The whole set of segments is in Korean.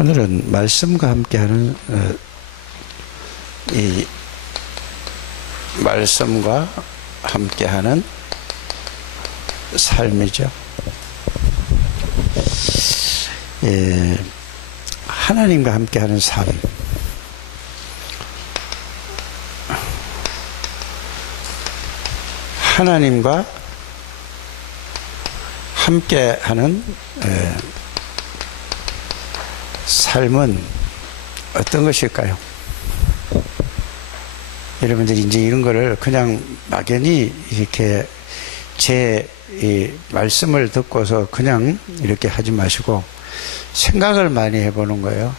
오늘은 말씀과 함께하는 이 말씀과 함께하는 삶이죠. 하나님과 함께하는 삶. 하나님과 함께하는 삶은 어떤 것일까요? 여러분들이 이제 이런 거를 그냥 막연히 이렇게 제 이 말씀을 듣고서 그냥 이렇게 하지 마시고 생각을 많이 해보는 거예요.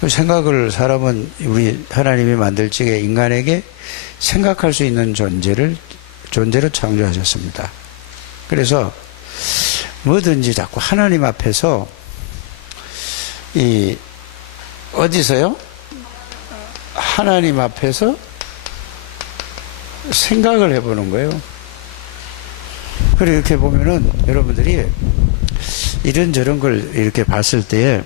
그 생각을 사람은 우리 하나님이 만들지에 인간에게 생각할 수 있는 존재로 창조하셨습니다. 그래서 뭐든지 자꾸 하나님 앞에서 어디서요? 하나님 앞에서 생각을 해보는 거예요. 그래 이렇게 보면은 여러분들이 이런저런 걸 이렇게 봤을 때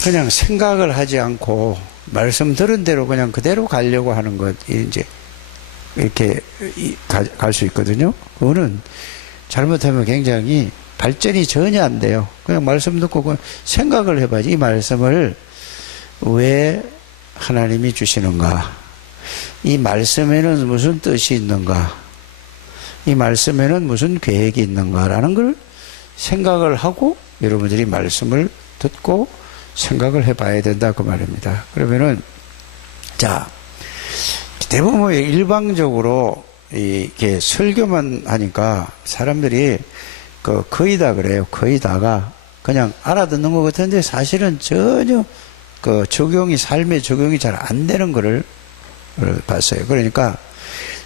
그냥 생각을 하지 않고 말씀 들은 대로 그냥 그대로 가려고 하는 것, 이제 이렇게 갈 수 있거든요. 그거는 잘못하면 굉장히 발전이 전혀 안 돼요. 그냥 말씀 듣고 그냥 생각을 해봐야지. 이 말씀을 왜 하나님이 주시는가? 이 말씀에는 무슨 뜻이 있는가? 이 말씀에는 무슨 계획이 있는가라는 걸 생각을 하고 여러분들이 말씀을 듣고 생각을 해봐야 된다 그 말입니다. 그러면은 자, 대부분 일방적으로 이렇게 설교만 하니까 사람들이 거의 다 그래요. 거의 다가 그냥 알아듣는 것 같은데 사실은 전혀 삶에 적용이 잘 안 되는 거를 봤어요. 그러니까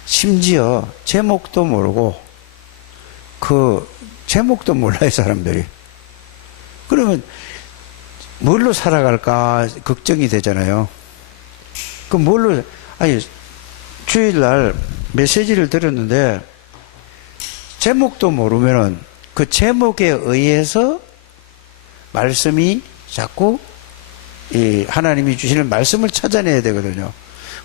심지어 제목도 모르고 제목도 몰라요, 사람들이. 그러면 뭘로 살아갈까 걱정이 되잖아요. 주일날 메시지를 들었는데 제목도 모르면은 그 제목에 의해서 말씀이 자꾸 하나님이 주시는 말씀을 찾아내야 되거든요.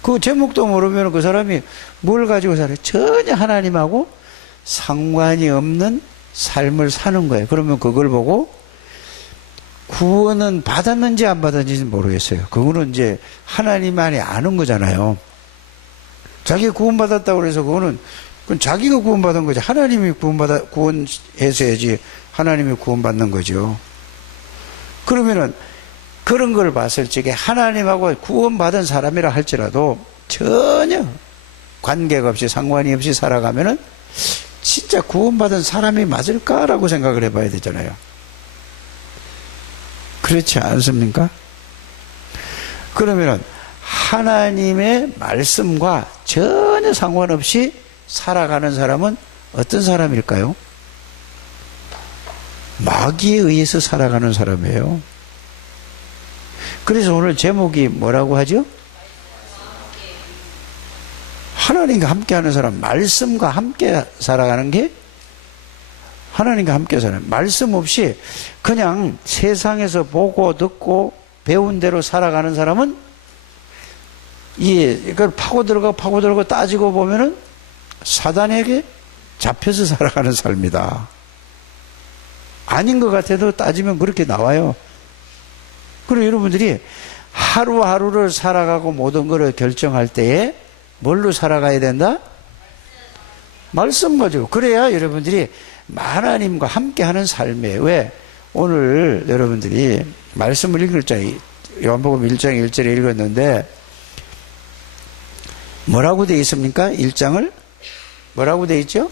그 제목도 모르면 그 사람이 뭘 가지고 살아요? 전혀 하나님하고 상관이 없는 삶을 사는 거예요. 그러면 그걸 보고 구원은 받았는지 안 받았는지 모르겠어요. 그거는 이제 하나님만이 아는 거잖아요. 자기가 구원받았다고 해서 그건 자기가 구원받은 거지. 하나님이 구원했어야지 하나님이 구원받는 거죠. 그러면은 그런 걸 봤을 적에 하나님하고 구원받은 사람이라 할지라도 전혀 관계가 없이 상관이 없이 살아가면은 진짜 구원받은 사람이 맞을까라고 생각을 해봐야 되잖아요. 그렇지 않습니까? 그러면은 하나님의 말씀과 전혀 상관없이 살아가는 사람은 어떤 사람일까요? 마귀에 의해서 살아가는 사람이에요. 그래서 오늘 제목이 뭐라고 하죠? 하나님과 함께하는 사람, 말씀과 함께 살아가는 게 하나님과 함께 살아요. 말씀 없이 그냥 세상에서 보고 듣고 배운 대로 살아가는 사람은 이걸 파고 들어가고 따지고 보면은 사단에게 잡혀서 살아가는 삶이다. 아닌 것 같아도 따지면 그렇게 나와요. 그리고 여러분들이 하루하루를 살아가고 모든 것을 결정할 때에 뭘로 살아가야 된다? 말씀 가지고. 그래야 여러분들이 하나님과 함께하는 삶이에요. 왜? 오늘 여러분들이 말씀을 읽을 때 요한복음 1장 1절에 읽었는데 뭐라고 되어 있습니까? 1장을 뭐라고 되어 있죠?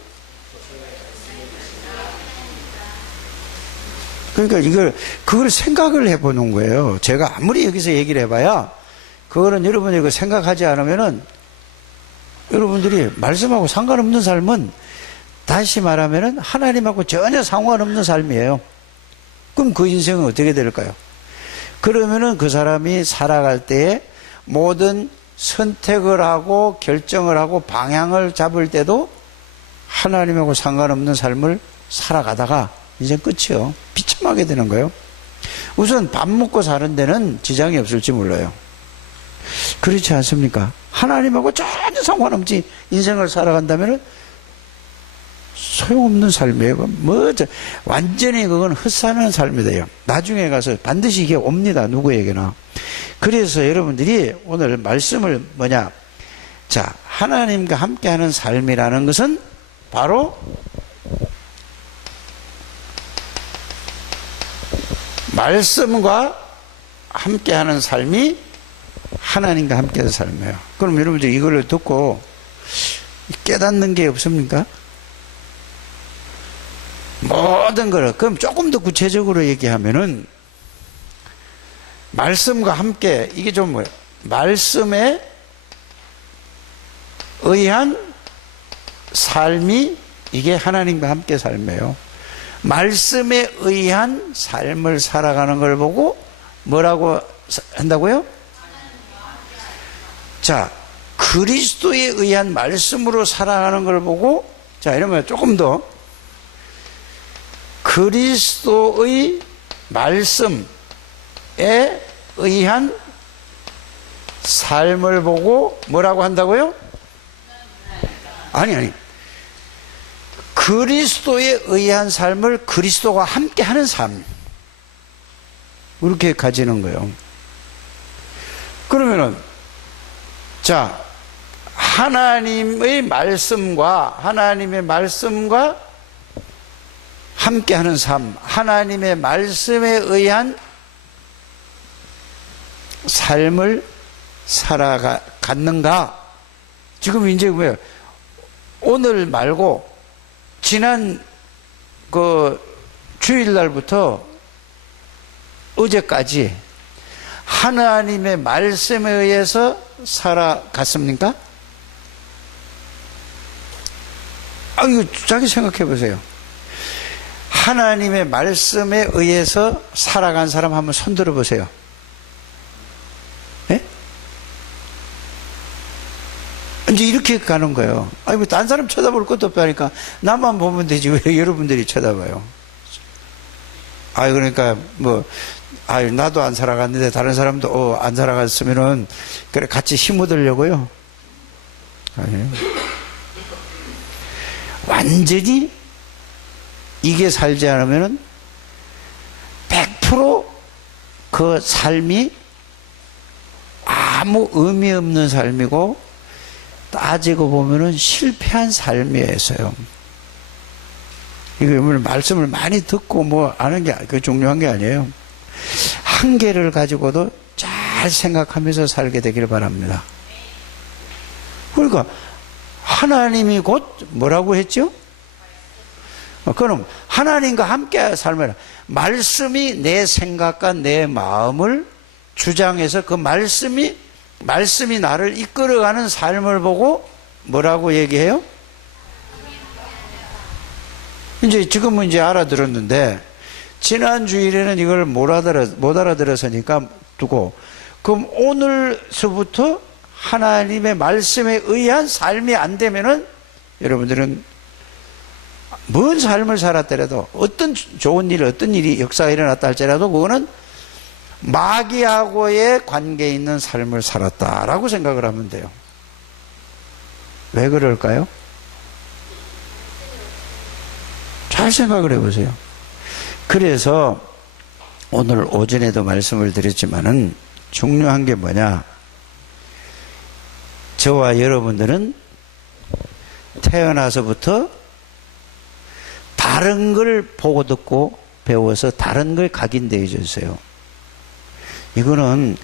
그러니까 그걸 생각을 해보는 거예요. 제가 아무리 여기서 얘기를 해봐야 그거는 여러분이 생각하지 않으면은 여러분들이 말씀하고 상관없는 삶은 다시 말하면은 하나님하고 전혀 상관없는 삶이에요. 그럼 그 인생은 어떻게 될까요? 그러면은 그 사람이 살아갈 때에 모든 선택을 하고 결정을 하고 방향을 잡을 때도 하나님하고 상관없는 삶을 살아가다가 이제 끝이요. 비참하게 되는 거예요. 우선 밥 먹고 사는 데는 지장이 없을지 몰라요. 그렇지 않습니까? 하나님하고 전혀 상관없이 인생을 살아간다면 소용없는 삶이에요. 완전히 그건 헛사는 삶이 돼요. 나중에 가서 반드시 이게 옵니다. 누구에게나. 그래서 여러분들이 오늘 말씀을 뭐냐? 자, 하나님과 함께하는 삶이라는 것은 바로 말씀과 함께하는 삶이 하나님과 함께하는 삶이에요. 그럼 여러분들 이걸 듣고 깨닫는 게 없습니까? 모든 걸, 그럼 조금 더 구체적으로 얘기하면은 말씀과 함께, 이게 좀 뭐예요? 말씀에 의한 삶이 이게 하나님과 함께 삶이에요. 말씀에 의한 삶을 살아가는 걸 보고 뭐라고 한다고요? 자, 그리스도에 의한 말씀으로 살아가는 걸 보고, 자, 이러면 조금 더 그리스도의 말씀에 의한 삶을 보고 뭐라고 한다고요? 아니. 그리스도에 의한 삶을 그리스도와 함께 하는 삶. 이렇게 가지는 거예요. 그러면은, 자, 하나님의 말씀과 함께하는 삶, 하나님의 말씀에 의한 삶을 살아갔는가? 지금 이제 뭐예요? 오늘 말고 지난 그 주일날부터 어제까지 하나님의 말씀에 의해서 살아갔습니까? 이거 자기 생각해 보세요. 하나님의 말씀에 의해서 살아간 사람 한번 손 들어 보세요. 예? 이제 이렇게 가는 거예요. 뭐 딴 사람 쳐다볼 것도 없다니까 나만 보면 되지 왜 여러분들이 쳐다봐요? 그러니까 나도 안 살아갔는데 다른 사람도 안 살아갔으면은 그래 같이 힘 얻으려고요. 완전히 이게 살지 않으면은 100% 그 삶이 아무 의미 없는 삶이고 따지고 보면은 실패한 삶이었어요. 이거 말씀을 많이 듣고 뭐 아는 게 그 중요한 게 아니에요. 한계를 가지고도 잘 생각하면서 살게 되길 바랍니다. 그러니까 하나님이 곧 뭐라고 했죠? 그럼 하나님과 함께 삶을, 말씀이 내 생각과 내 마음을 주장해서 그 말씀이 나를 이끌어가는 삶을 보고 뭐라고 얘기해요? 지금은 이제 알아들었는데 지난 주일에는 이걸 못 알아들었으니까 두고, 그럼 오늘서부터 하나님의 말씀에 의한 삶이 안 되면은 여러분들은 뭔 삶을 살았더라도, 어떤 좋은 일, 어떤 일이 역사가 일어났다 할지라도 그거는 마귀하고의 관계 있는 삶을 살았다라고 생각을 하면 돼요. 왜 그럴까요? 잘 생각을 해보세요. 그래서 오늘 오전에도 말씀을 드렸지만은 중요한 게 뭐냐? 저와 여러분들은 태어나서부터 다른 걸 보고 듣고 배워서 다른 걸 각인되어 있어요. 이거는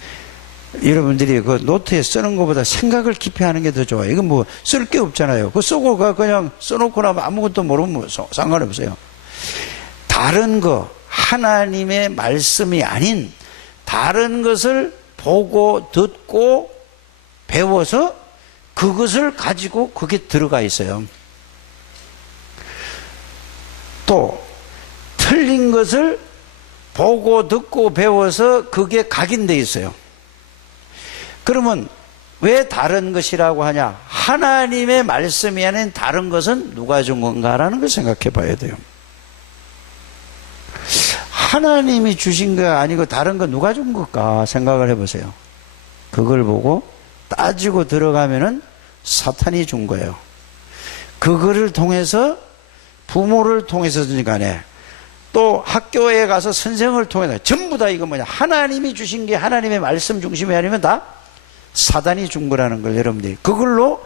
여러분들이 그 노트에 쓰는 것보다 생각을 깊이 하는 게 더 좋아요. 이건 뭐 쓸 게 없잖아요. 그거 쓰고 그냥 써놓고 나면 아무것도 모르면 상관없어요. 다른 거, 하나님의 말씀이 아닌 다른 것을 보고 듣고 배워서 그것을 가지고 그게 들어가 있어요. 또 틀린 것을 보고 듣고 배워서 그게 각인되어 있어요. 그러면 왜 다른 것이라고 하냐? 하나님의 말씀이 아닌 다른 것은 누가 준 건가라는 걸 생각해 봐야 돼요. 하나님이 주신 거 아니고 다른 거 누가 준 걸까 생각을 해보세요. 그걸 보고 따지고 들어가면은 사탄이 준 거예요. 그거를 통해서 부모를 통해서든지 간에 또 학교에 가서 선생을 통해서 전부 다 이거 뭐냐, 하나님이 주신 게 하나님의 말씀 중심이 아니면 다 사단이 준 거라는 걸 여러분들이 그걸로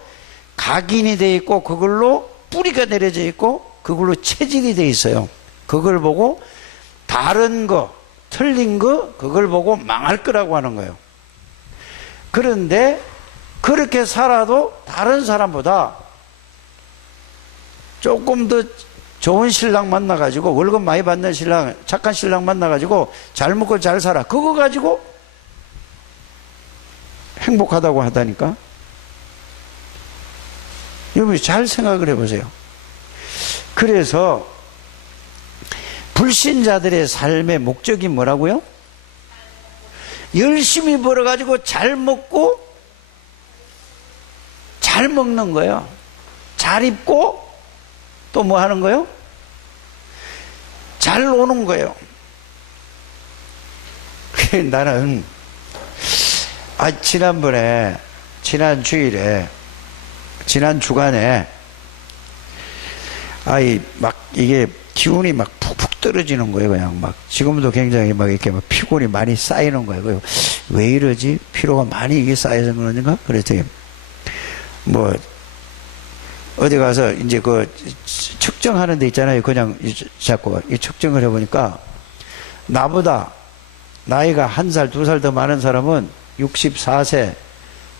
각인이 돼 있고 그걸로 뿌리가 내려져 있고 그걸로 체질이 돼 있어요. 그걸 보고 다른 거 틀린 거 그걸 보고 망할 거라고 하는 거예요. 그런데 그렇게 살아도 다른 사람보다 조금 더 좋은 신랑 만나가지고 월급 많이 받는 신랑, 착한 신랑 만나가지고 잘 먹고 잘 살아. 그거 가지고 행복하다고 하다니까. 여러분 잘 생각을 해보세요. 그래서 불신자들의 삶의 목적이 뭐라고요? 열심히 벌어가지고 잘 먹고 잘 먹는 거예요. 잘 입고 또 뭐 하는 거예요? 잘 노는 거예요. 나는 지난번에 지난 주일에 지난 주간에 막 이게 기운이 막 푹푹 떨어지는 거예요. 그냥 막 지금도 굉장히 막 이렇게 막 피곤이 많이 쌓이는 거예요. 왜 이러지? 피로가 많이 이게 쌓여서 그런가? 그랬더니 뭐 어디 가서 이제 그 측정하는 데 있잖아요. 그냥 자꾸 이 측정을 해보니까 나보다 나이가 1살, 2살 더 많은 사람은 64세,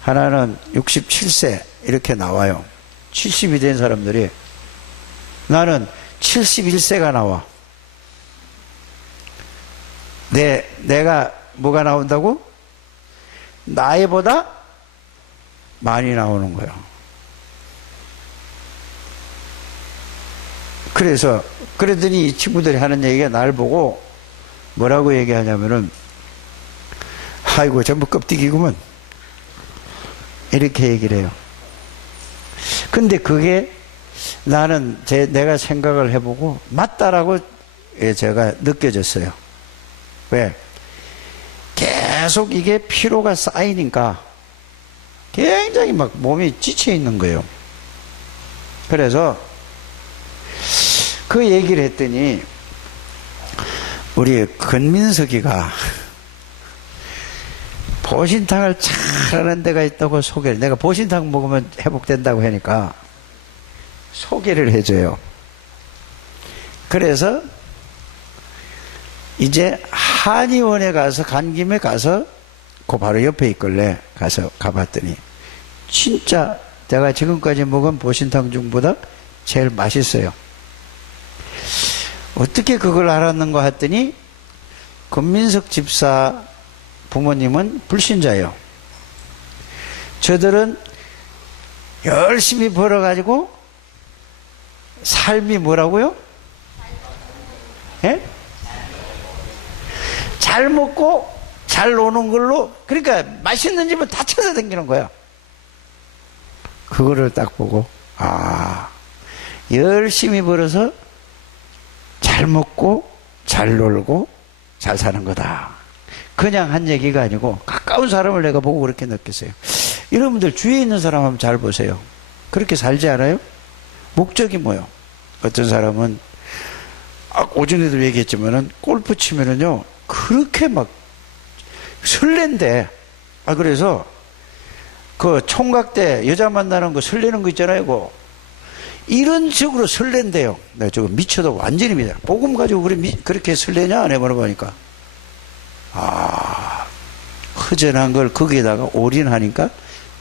하나는 67세 이렇게 나와요. 70이 된 사람들이. 나는 71세가 나와. 내가 뭐가 나온다고? 나이보다 많이 나오는 거예요. 그러더니 이 친구들이 하는 얘기가 날 보고 뭐라고 얘기하냐면은, 아이고, 전부 껍데기구먼. 이렇게 얘기를 해요. 근데 그게 나는 내가 생각을 해보고 맞다라고 제가 느껴졌어요. 왜? 계속 이게 피로가 쌓이니까 굉장히 막 몸이 지쳐 있는 거예요. 그래서 그 얘기를 했더니 우리 건민석이가 보신탕을 잘하는 데가 있다고 소개를, 내가 보신탕 먹으면 회복된다고 하니까 소개를 해줘요. 그래서 이제 한의원에 가서 간 김에 가서 그 바로 옆에 있길래 가서 가봤더니 진짜 내가 지금까지 먹은 보신탕 중보다 제일 맛있어요. 어떻게 그걸 알았는가 했더니 건민석 집사 부모님은 불신자예요. 저들은 열심히 벌어가지고 삶이 뭐라고요? 예? 잘 먹고 잘 노는 걸로, 그러니까 맛있는 집은 다 찾아다니는 거야. 그거를 딱 보고 열심히 벌어서 잘 먹고 잘 놀고 잘 사는 거다. 그냥 한 얘기가 아니고 가까운 사람을 내가 보고 그렇게 느꼈어요. 여러분들 주위에 있는 사람 한번 잘 보세요. 그렇게 살지 않아요? 목적이 뭐예요? 어떤 사람은 오전에도 얘기했지만은 골프 치면은요 그렇게 막 설렌대. 그래서 그 총각 때 여자 만나는 거 설레는 거 있잖아요. 그거 이런 식으로 설렌대요. 내가 저거 미쳐도 완전히 미쳐. 복음 가지고 그렇게 설레냐? 안 해보러 보니까 허전한 걸 거기에다가 올인하니까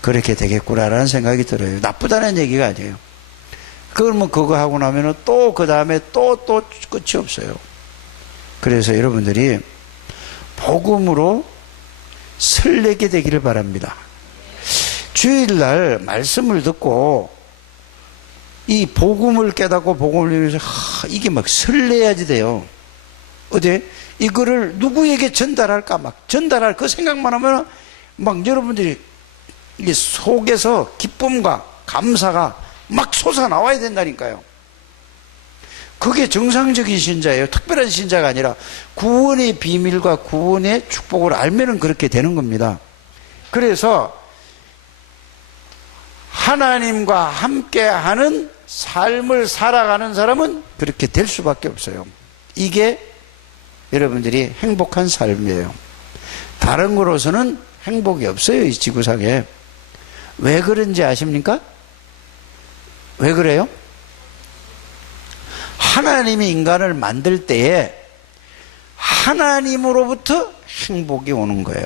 그렇게 되겠구나라는 생각이 들어요. 나쁘다는 얘기가 아니에요. 그러면 그거 하고 나면은 또 그 다음에 또 끝이 없어요. 그래서 여러분들이 복음으로 설레게 되기를 바랍니다. 주일날 말씀을 듣고 이 복음을 깨닫고 복음을 위해서 이게 막 설레야지 돼요. 어디 이거를 누구에게 전달할까 막 전달할 그 생각만 하면 막 여러분들이 이게 속에서 기쁨과 감사가 막 솟아나와야 된다니까요. 그게 정상적인 신자예요. 특별한 신자가 아니라 구원의 비밀과 구원의 축복을 알면은 그렇게 되는 겁니다. 그래서 하나님과 함께하는 삶을 살아가는 사람은 그렇게 될 수밖에 없어요. 이게 여러분들이 행복한 삶이에요. 다른 거로서는 행복이 없어요, 이 지구상에. 왜 그런지 아십니까? 왜 그래요? 하나님이 인간을 만들 때에 하나님으로부터 행복이 오는 거예요.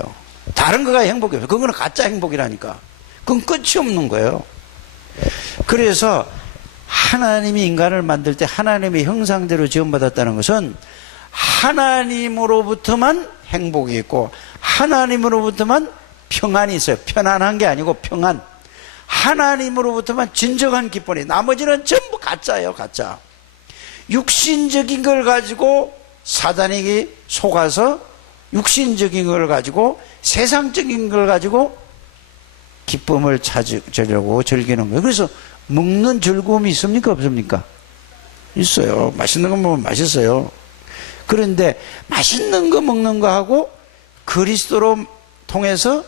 다른 거가 행복이 없어요. 그거는 가짜 행복이라니까. 그건 끝이 없는 거예요. 그래서 하나님이 인간을 만들 때 하나님의 형상대로 지음받았다는 것은 하나님으로부터만 행복이 있고 하나님으로부터만 평안이 있어요. 편안한 게 아니고 평안. 하나님으로부터만 진정한 기쁨이. 나머지는 전부 가짜예요. 가짜. 육신적인 걸 가지고 사단에게 속아서 육신적인 걸 가지고 세상적인 걸 가지고 기쁨을 찾으려고 즐기는 거예요. 그래서 먹는 즐거움이 있습니까? 없습니까? 있어요. 맛있는 거 먹으면 맛있어요. 그런데 맛있는 거 먹는 거하고 그리스도로 통해서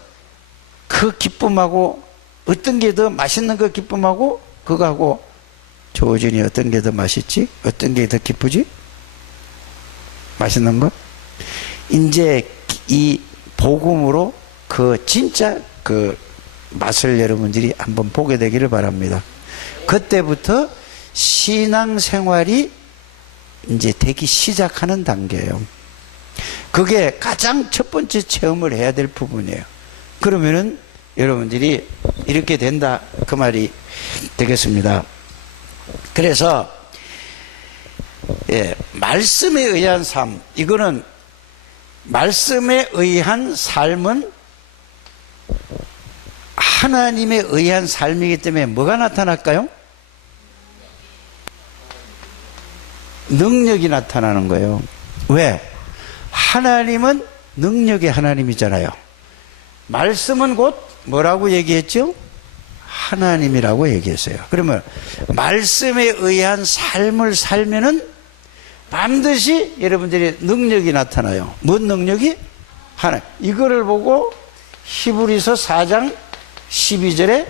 그 기쁨하고 어떤 게 더 맛있는 거 기쁨하고 그거하고 조진이 어떤 게 더 맛있지? 어떤 게 더 기쁘지? 맛있는 거? 이제 이 복음으로 그 진짜 그 맛을 여러분들이 한번 보게 되기를 바랍니다. 그때부터 신앙생활이 이제 되기 시작하는 단계예요. 그게 가장 첫 번째 체험을 해야 될 부분이에요. 그러면은 여러분들이 이렇게 된다 그 말이 되겠습니다. 그래서 말씀에 의한 삶, 이거는 말씀에 의한 삶은 하나님에 의한 삶이기 때문에 뭐가 나타날까요? 능력이 나타나는 거예요. 왜? 하나님은 능력의 하나님이잖아요. 말씀은 곧 뭐라고 얘기했죠? 하나님이라고 얘기했어요. 그러면 말씀에 의한 삶을 살면은 반드시 여러분들이 능력이 나타나요. 뭔 능력이? 하나. 이거를 보고 히브리서 4장 12절에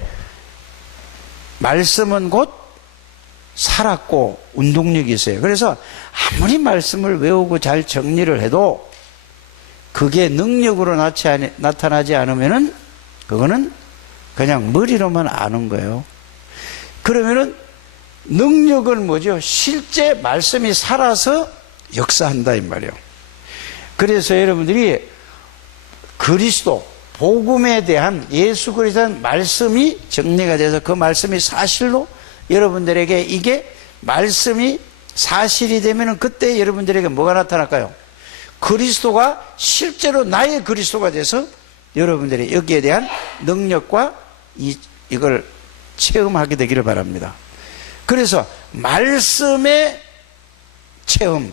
말씀은 곧 살았고 운동력이 있어요. 그래서 아무리 말씀을 외우고 잘 정리를 해도 그게 능력으로 나타나지 않으면은 그거는 그냥 머리로만 아는 거예요. 그러면은 능력은 뭐죠? 실제 말씀이 살아서 역사한다 이 말이에요. 그래서 여러분들이 그리스도 복음에 대한 예수 그리스도에 대한 말씀이 정리가 돼서 그 말씀이 사실로 여러분들에게 이게 말씀이 사실이 되면은 그때 여러분들에게 뭐가 나타날까요? 그리스도가 실제로 나의 그리스도가 돼서 여러분들이 여기에 대한 능력과 이걸 체험하게 되기를 바랍니다. 그래서 말씀의 체험,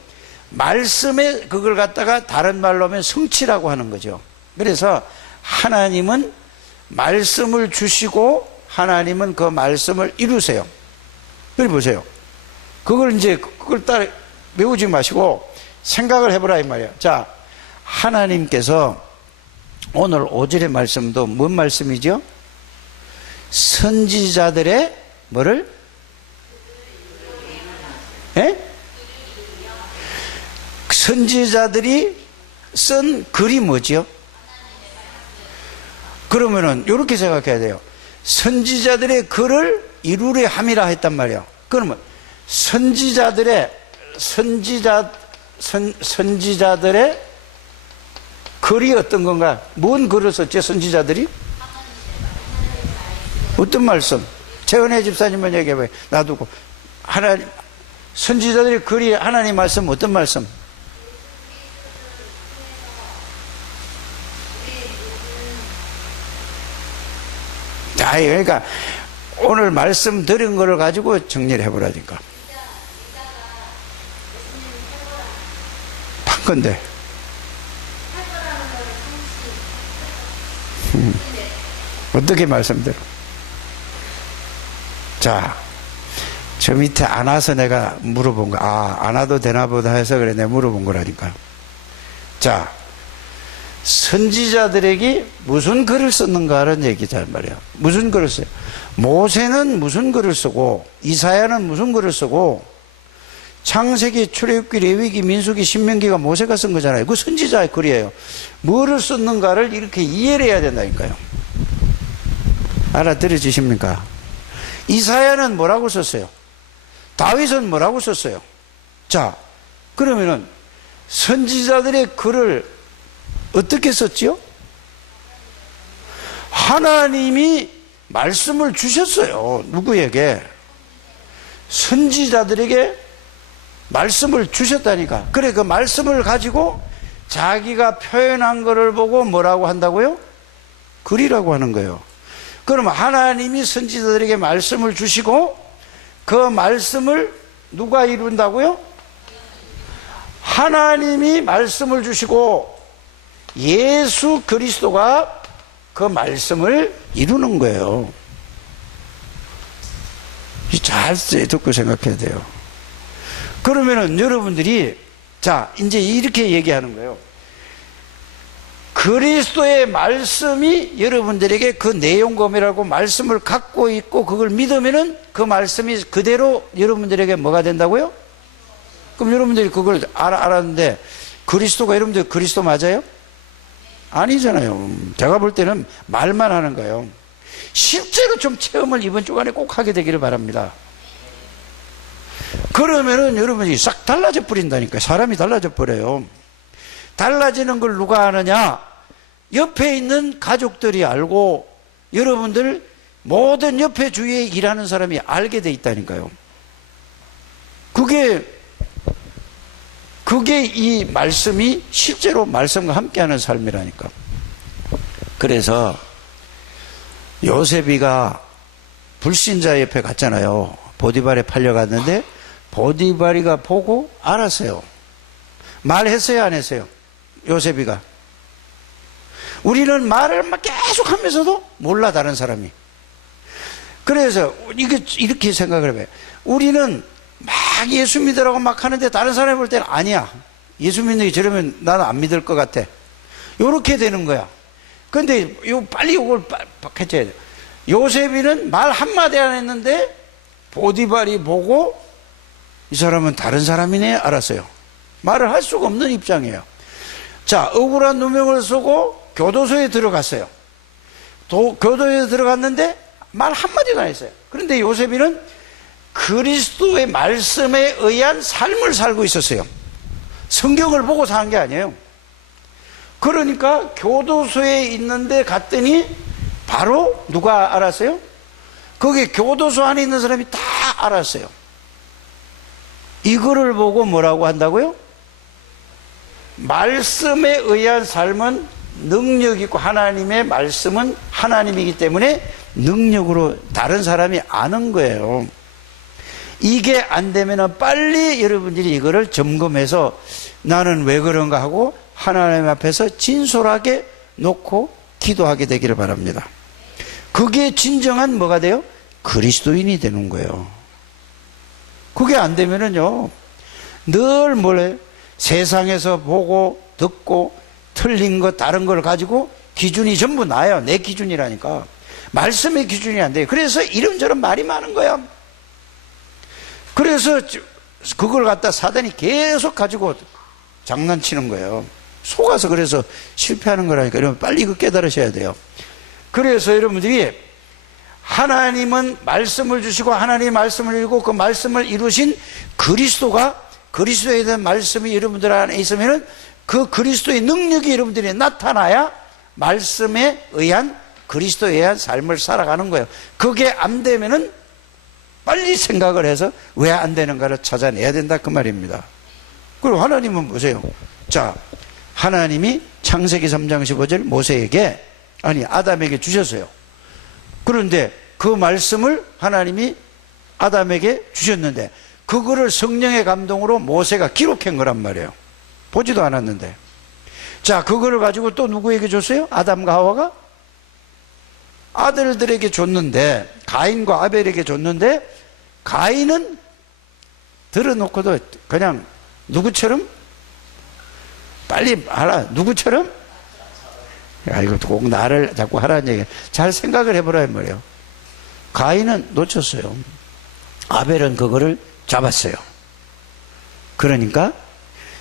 말씀의 그걸 갖다가 다른 말로 하면 성취라고 하는 거죠. 그래서 하나님은 말씀을 주시고 하나님은 그 말씀을 이루세요. 여기 보세요. 그걸 이제 그걸 따라 외우지 마시고 생각을 해보라 이 말이에요. 자, 하나님께서 오늘 5절의 말씀도 뭔 말씀이죠? 선지자들의 뭐를? 예? 선지자들이 쓴 글이 뭐죠? 그러면은 이렇게 생각해야 돼요. 선지자들의 글을 이루려 함이라 했단 말이에요. 그러면 선지자들의 글이 어떤 건가? 뭔 글을 썼지 선지자들이? 어떤 말씀? 최은혜 집사님은 얘기해봐요. 놔두고 하나님 선지자들의 글이 하나님 말씀 어떤 말씀? 자, 그러니까 오늘 말씀 드린 거를 가지고 정리를 해보라니까. 판건데. 어떻게 말씀대로? 자, 저 밑에 안 와서 내가 물어본 거. 안 와도 되나 보다 해서 그래 내가 물어본 거라니까. 자, 선지자들에게 무슨 글을 썼는가라는 얘기잖아 말이야. 무슨 글을 써요? 모세는 무슨 글을 쓰고 이사야는 무슨 글을 쓰고 창세기, 출애굽기, 레위기, 민수기, 신명기가 모세가 쓴 거잖아요. 그 선지자의 글이에요. 뭐를 썼는가를 이렇게 이해를 해야 된다니까요. 알아들으십니까? 이사야는 뭐라고 썼어요? 다윗은 뭐라고 썼어요? 자, 그러면은 선지자들의 글을 어떻게 썼지요? 하나님이 말씀을 주셨어요. 누구에게? 선지자들에게 말씀을 주셨다니까. 그래, 그 말씀을 가지고 자기가 표현한 것을 보고 뭐라고 한다고요? 글이라고 하는 거예요. 그러면 하나님이 선지자들에게 말씀을 주시고 그 말씀을 누가 이룬다고요? 하나님이 말씀을 주시고 예수 그리스도가 그 말씀을 이루는 거예요. 잘 듣고 생각해야 돼요. 그러면은 여러분들이 자 이제 이렇게 얘기하는 거예요. 그리스도의 말씀이 여러분들에게 그 내용검이라고 말씀을 갖고 있고 그걸 믿으면은 그 말씀이 그대로 여러분들에게 뭐가 된다고요? 그럼 여러분들이 그걸 알았는데 그리스도가 여러분들 그리스도 맞아요? 아니잖아요. 제가 볼 때는 말만 하는 거예요. 실제로 좀 체험을 이번 주간에 꼭 하게 되기를 바랍니다. 그러면은 여러분이 싹 달라져 버린다니까요. 사람이 달라져 버려요. 달라지는 걸 누가 아느냐? 옆에 있는 가족들이 알고 여러분들 모든 옆에 주위에 일하는 사람이 알게 돼 있다니까요. 그게 이 말씀이 실제로 말씀과 함께하는 삶이라니까. 그래서 요셉이가 불신자 옆에 갔잖아요. 보디발에 팔려갔는데 보디발이가 보고 알았어요. 말했어요, 안 했어요? 요셉이가. 우리는 말을 막 계속 하면서도 몰라, 다른 사람이. 그래서 이렇게 생각을 해봐요. 우리는 막 예수 믿으라고 막 하는데 다른 사람이 볼 때는 아니야. 예수 믿는 게 저러면 나는 안 믿을 것 같아. 요렇게 되는 거야. 근데 빨리 이걸 해줘야 돼. 요셉이는 말 한마디 안 했는데 보디발이 보고 이 사람은 다른 사람이네 알았어요. 말을 할 수가 없는 입장이에요. 자, 억울한 누명을 쓰고 교도소에 들어갔어요. 교도소에 들어갔는데 말 한마디도 안 했어요. 그런데 요셉이는 그리스도의 말씀에 의한 삶을 살고 있었어요. 성경을 보고 사는 게 아니에요. 그러니까 교도소에 있는데 갔더니 바로 누가 알았어요? 거기 교도소 안에 있는 사람이 다 알았어요. 이거를 보고 뭐라고 한다고요? 말씀에 의한 삶은 능력 있고 하나님의 말씀은 하나님이기 때문에 능력으로 다른 사람이 아는 거예요. 이게 안 되면 빨리 여러분들이 이거를 점검해서 나는 왜 그런가 하고 하나님 앞에서 진솔하게 놓고 기도하게 되기를 바랍니다. 그게 진정한 뭐가 돼요? 그리스도인이 되는 거예요. 그게 안 되면은요, 늘 뭐래? 세상에서 보고 듣고 틀린 것 다른 걸 가지고 기준이 전부 나요. 내 기준이라니까. 말씀의 기준이 안 돼요. 그래서 이런저런 말이 많은 거야. 그래서 그걸 갖다 사단이 계속 가지고 장난치는 거예요. 속아서 그래서 실패하는 거라니까. 여러분 빨리 이거 깨달으셔야 돼요. 그래서 여러분들이 하나님은 말씀을 주시고 하나님의 말씀을 이루고 그 말씀을 이루신 그리스도가 그리스도에 대한 말씀이 여러분들 안에 있으면은 그 그리스도의 능력이 여러분들이 나타나야 말씀에 의한 그리스도에 의한 삶을 살아가는 거예요. 그게 안 되면은 빨리 생각을 해서 왜 안 되는가를 찾아내야 된다 그 말입니다. 그리고 하나님은 보세요. 자, 하나님이 창세기 3장 15절 모세에게 아니 아담에게 주셨어요. 그런데 그 말씀을 하나님이 아담에게 주셨는데 그거를 성령의 감동으로 모세가 기록한 거란 말이에요. 보지도 않았는데. 자, 그거를 가지고 또 누구에게 줬어요? 아담과 하와가 아들들에게 줬는데, 가인과 아벨에게 줬는데 가인은 들어놓고도 그냥 누구처럼? 빨리 하라. 누구처럼? 야, 이거 꼭 나를 자꾸 하라는 얘기. 잘 생각을 해보라, 이 말이에요. 가인은 놓쳤어요. 아벨은 그거를 잡았어요. 그러니까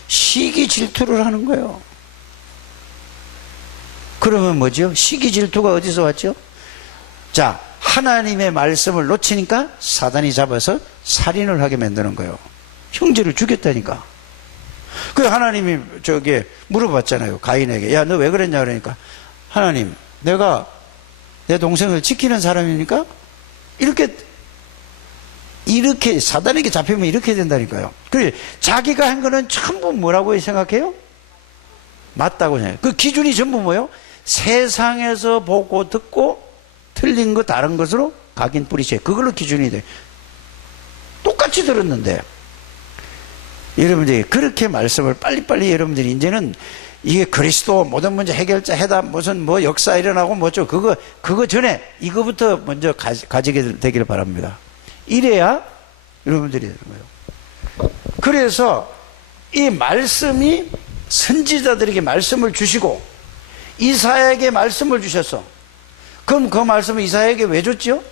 시기 질투를 하는 거예요. 그러면 뭐죠? 시기 질투가 어디서 왔죠? 자, 하나님의 말씀을 놓치니까 사단이 잡아서 살인을 하게 만드는 거예요. 형제를 죽였다니까. 그 하나님이 물어봤잖아요. 가인에게. 야, 너 왜 그랬냐 그러니까, 하나님, 내가 내 동생을 지키는 사람이니까 이렇게 사단에게 잡히면 이렇게 된다니까요. 그래, 자기가 한 거는 전부 뭐라고 생각해요? 맞다고 생각해요. 그 기준이 전부 뭐예요? 세상에서 보고 듣고 틀린 거 다른 것으로 각인 뿌리채. 그걸로 기준이 돼. 똑같이 들었는데, 여러분들이 그렇게 말씀을 빨리빨리, 여러분들이 이제는 이게 그리스도 모든 문제 해결자 해답 무슨 뭐 역사 일어나고 뭐죠, 그거 전에 이거부터 먼저 가지게 되기를 바랍니다. 이래야 여러분들이 되는 거예요. 그래서 이 말씀이 선지자들에게 말씀을 주시고 이사야에게 말씀을 주셨어. 그럼 그 말씀을 이사야에게 왜 줬죠?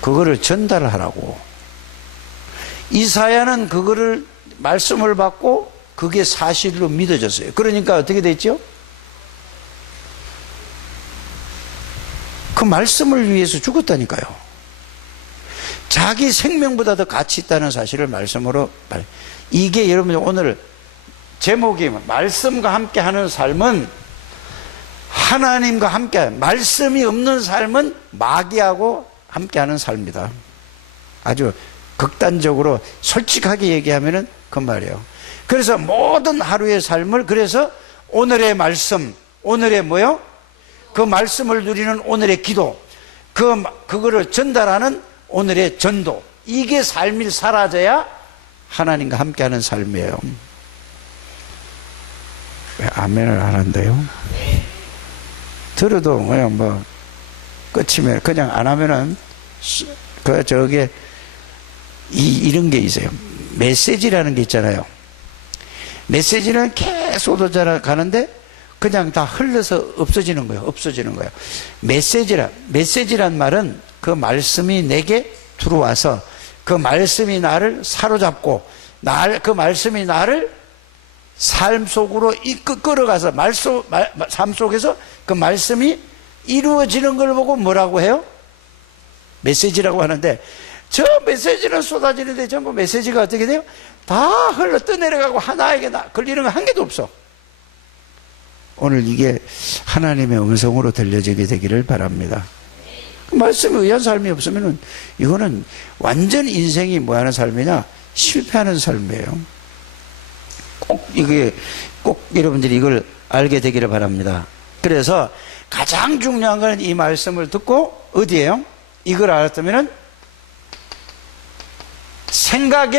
그거를 전달하라고. 이사야는 그거를 말씀을 받고 그게 사실로 믿어졌어요. 그러니까 어떻게 됐죠? 그 말씀을 위해서 죽었다니까요. 자기 생명보다 더 가치 있다는 사실을 말씀으로. 이게 여러분 오늘 제목이 말씀과 함께하는 삶은, 하나님과 함께, 말씀이 없는 삶은 마귀하고 함께하는 삶이다. 아주 극단적으로 솔직하게 얘기하면은 그 말이에요. 그래서 모든 하루의 삶을, 그래서 오늘의 말씀, 오늘의 뭐요? 그 말씀을 누리는 오늘의 기도, 그거를 전달하는 오늘의 전도, 이게 삶이 사라져야 하나님과 함께하는 삶이에요. 왜 아멘을 안 한대요? 들어도 그냥 뭐 끝이면 그냥 안 하면은 이런 게 있어요. 메시지라는 게 있잖아요. 메시지는 계속 가는데 그냥 다 흘러서 없어지는 거예요. 없어지는 거예요. 메시지란 말은 그 말씀이 내게 들어와서 그 말씀이 나를 사로잡고 그 말씀이 나를 삶 속으로 끌어가서 삶 속에서 그 말씀이 이루어지는 걸 보고 뭐라고 해요? 메시지라고 하는데, 저 메시지는 쏟아지는데 전부 메시지가 어떻게 돼요? 다 흘러 떠내려가고 하나에게 걸리는 거 한 개도 없어. 오늘 이게 하나님의 음성으로 들려지게 되기를 바랍니다. 그 말씀에 의한 삶이 없으면 이거는 완전 인생이 뭐 하는 삶이냐? 실패하는 삶이에요. 꼭 여러분들이 이걸 알게 되기를 바랍니다. 그래서 가장 중요한 건 이 말씀을 듣고 어디에요? 이걸 알았다면은 생각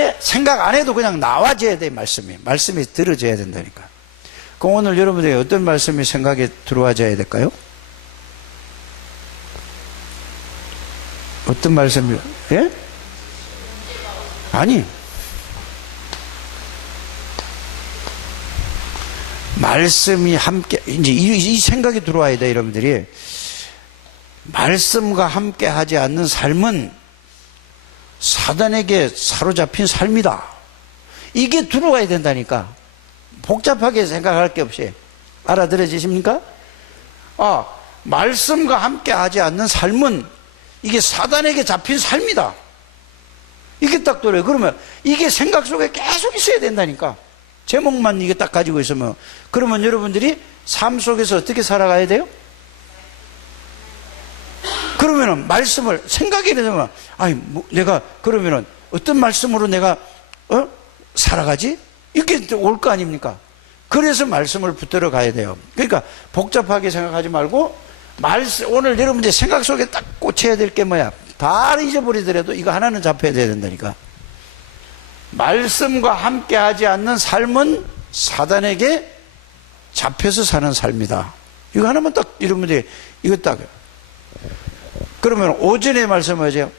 안 해도 그냥 나와줘야 돼. 말씀이 들어져야 된다니까. 그럼 오늘 여러분들이 어떤 말씀이 생각에 들어와줘야 될까요? 어떤 말씀이? 예? 아니, 말씀이 함께, 이제 이 생각이 들어와야 돼. 여러분들이 말씀과 함께 하지 않는 삶은 사단에게 사로잡힌 삶이다. 이게 들어와야 된다니까. 복잡하게 생각할 게 없이. 알아들어지십니까? 말씀과 함께 하지 않는 삶은 이게 사단에게 잡힌 삶이다. 이게 딱 들어요. 그러면 이게 생각 속에 계속 있어야 된다니까. 제목만 이게 딱 가지고 있으면. 그러면 여러분들이 삶 속에서 어떻게 살아가야 돼요? 그러면은 말씀을 생각이 되면, 내가 그러면은 어떤 말씀으로 내가 살아가지? 이렇게 올 거 아닙니까? 그래서 말씀을 붙들어 가야 돼요. 그러니까 복잡하게 생각하지 말고 오늘 여러분들 생각 속에 딱 꽂혀야 될 게 뭐야? 다 잊어버리더라도 이거 하나는 잡혀야 된다니까. 말씀과 함께 하지 않는 삶은 사단에게 잡혀서 사는 삶이다. 이거 하나만 딱 여러분들이 이거 딱. 그러면 오전에 말씀하세요.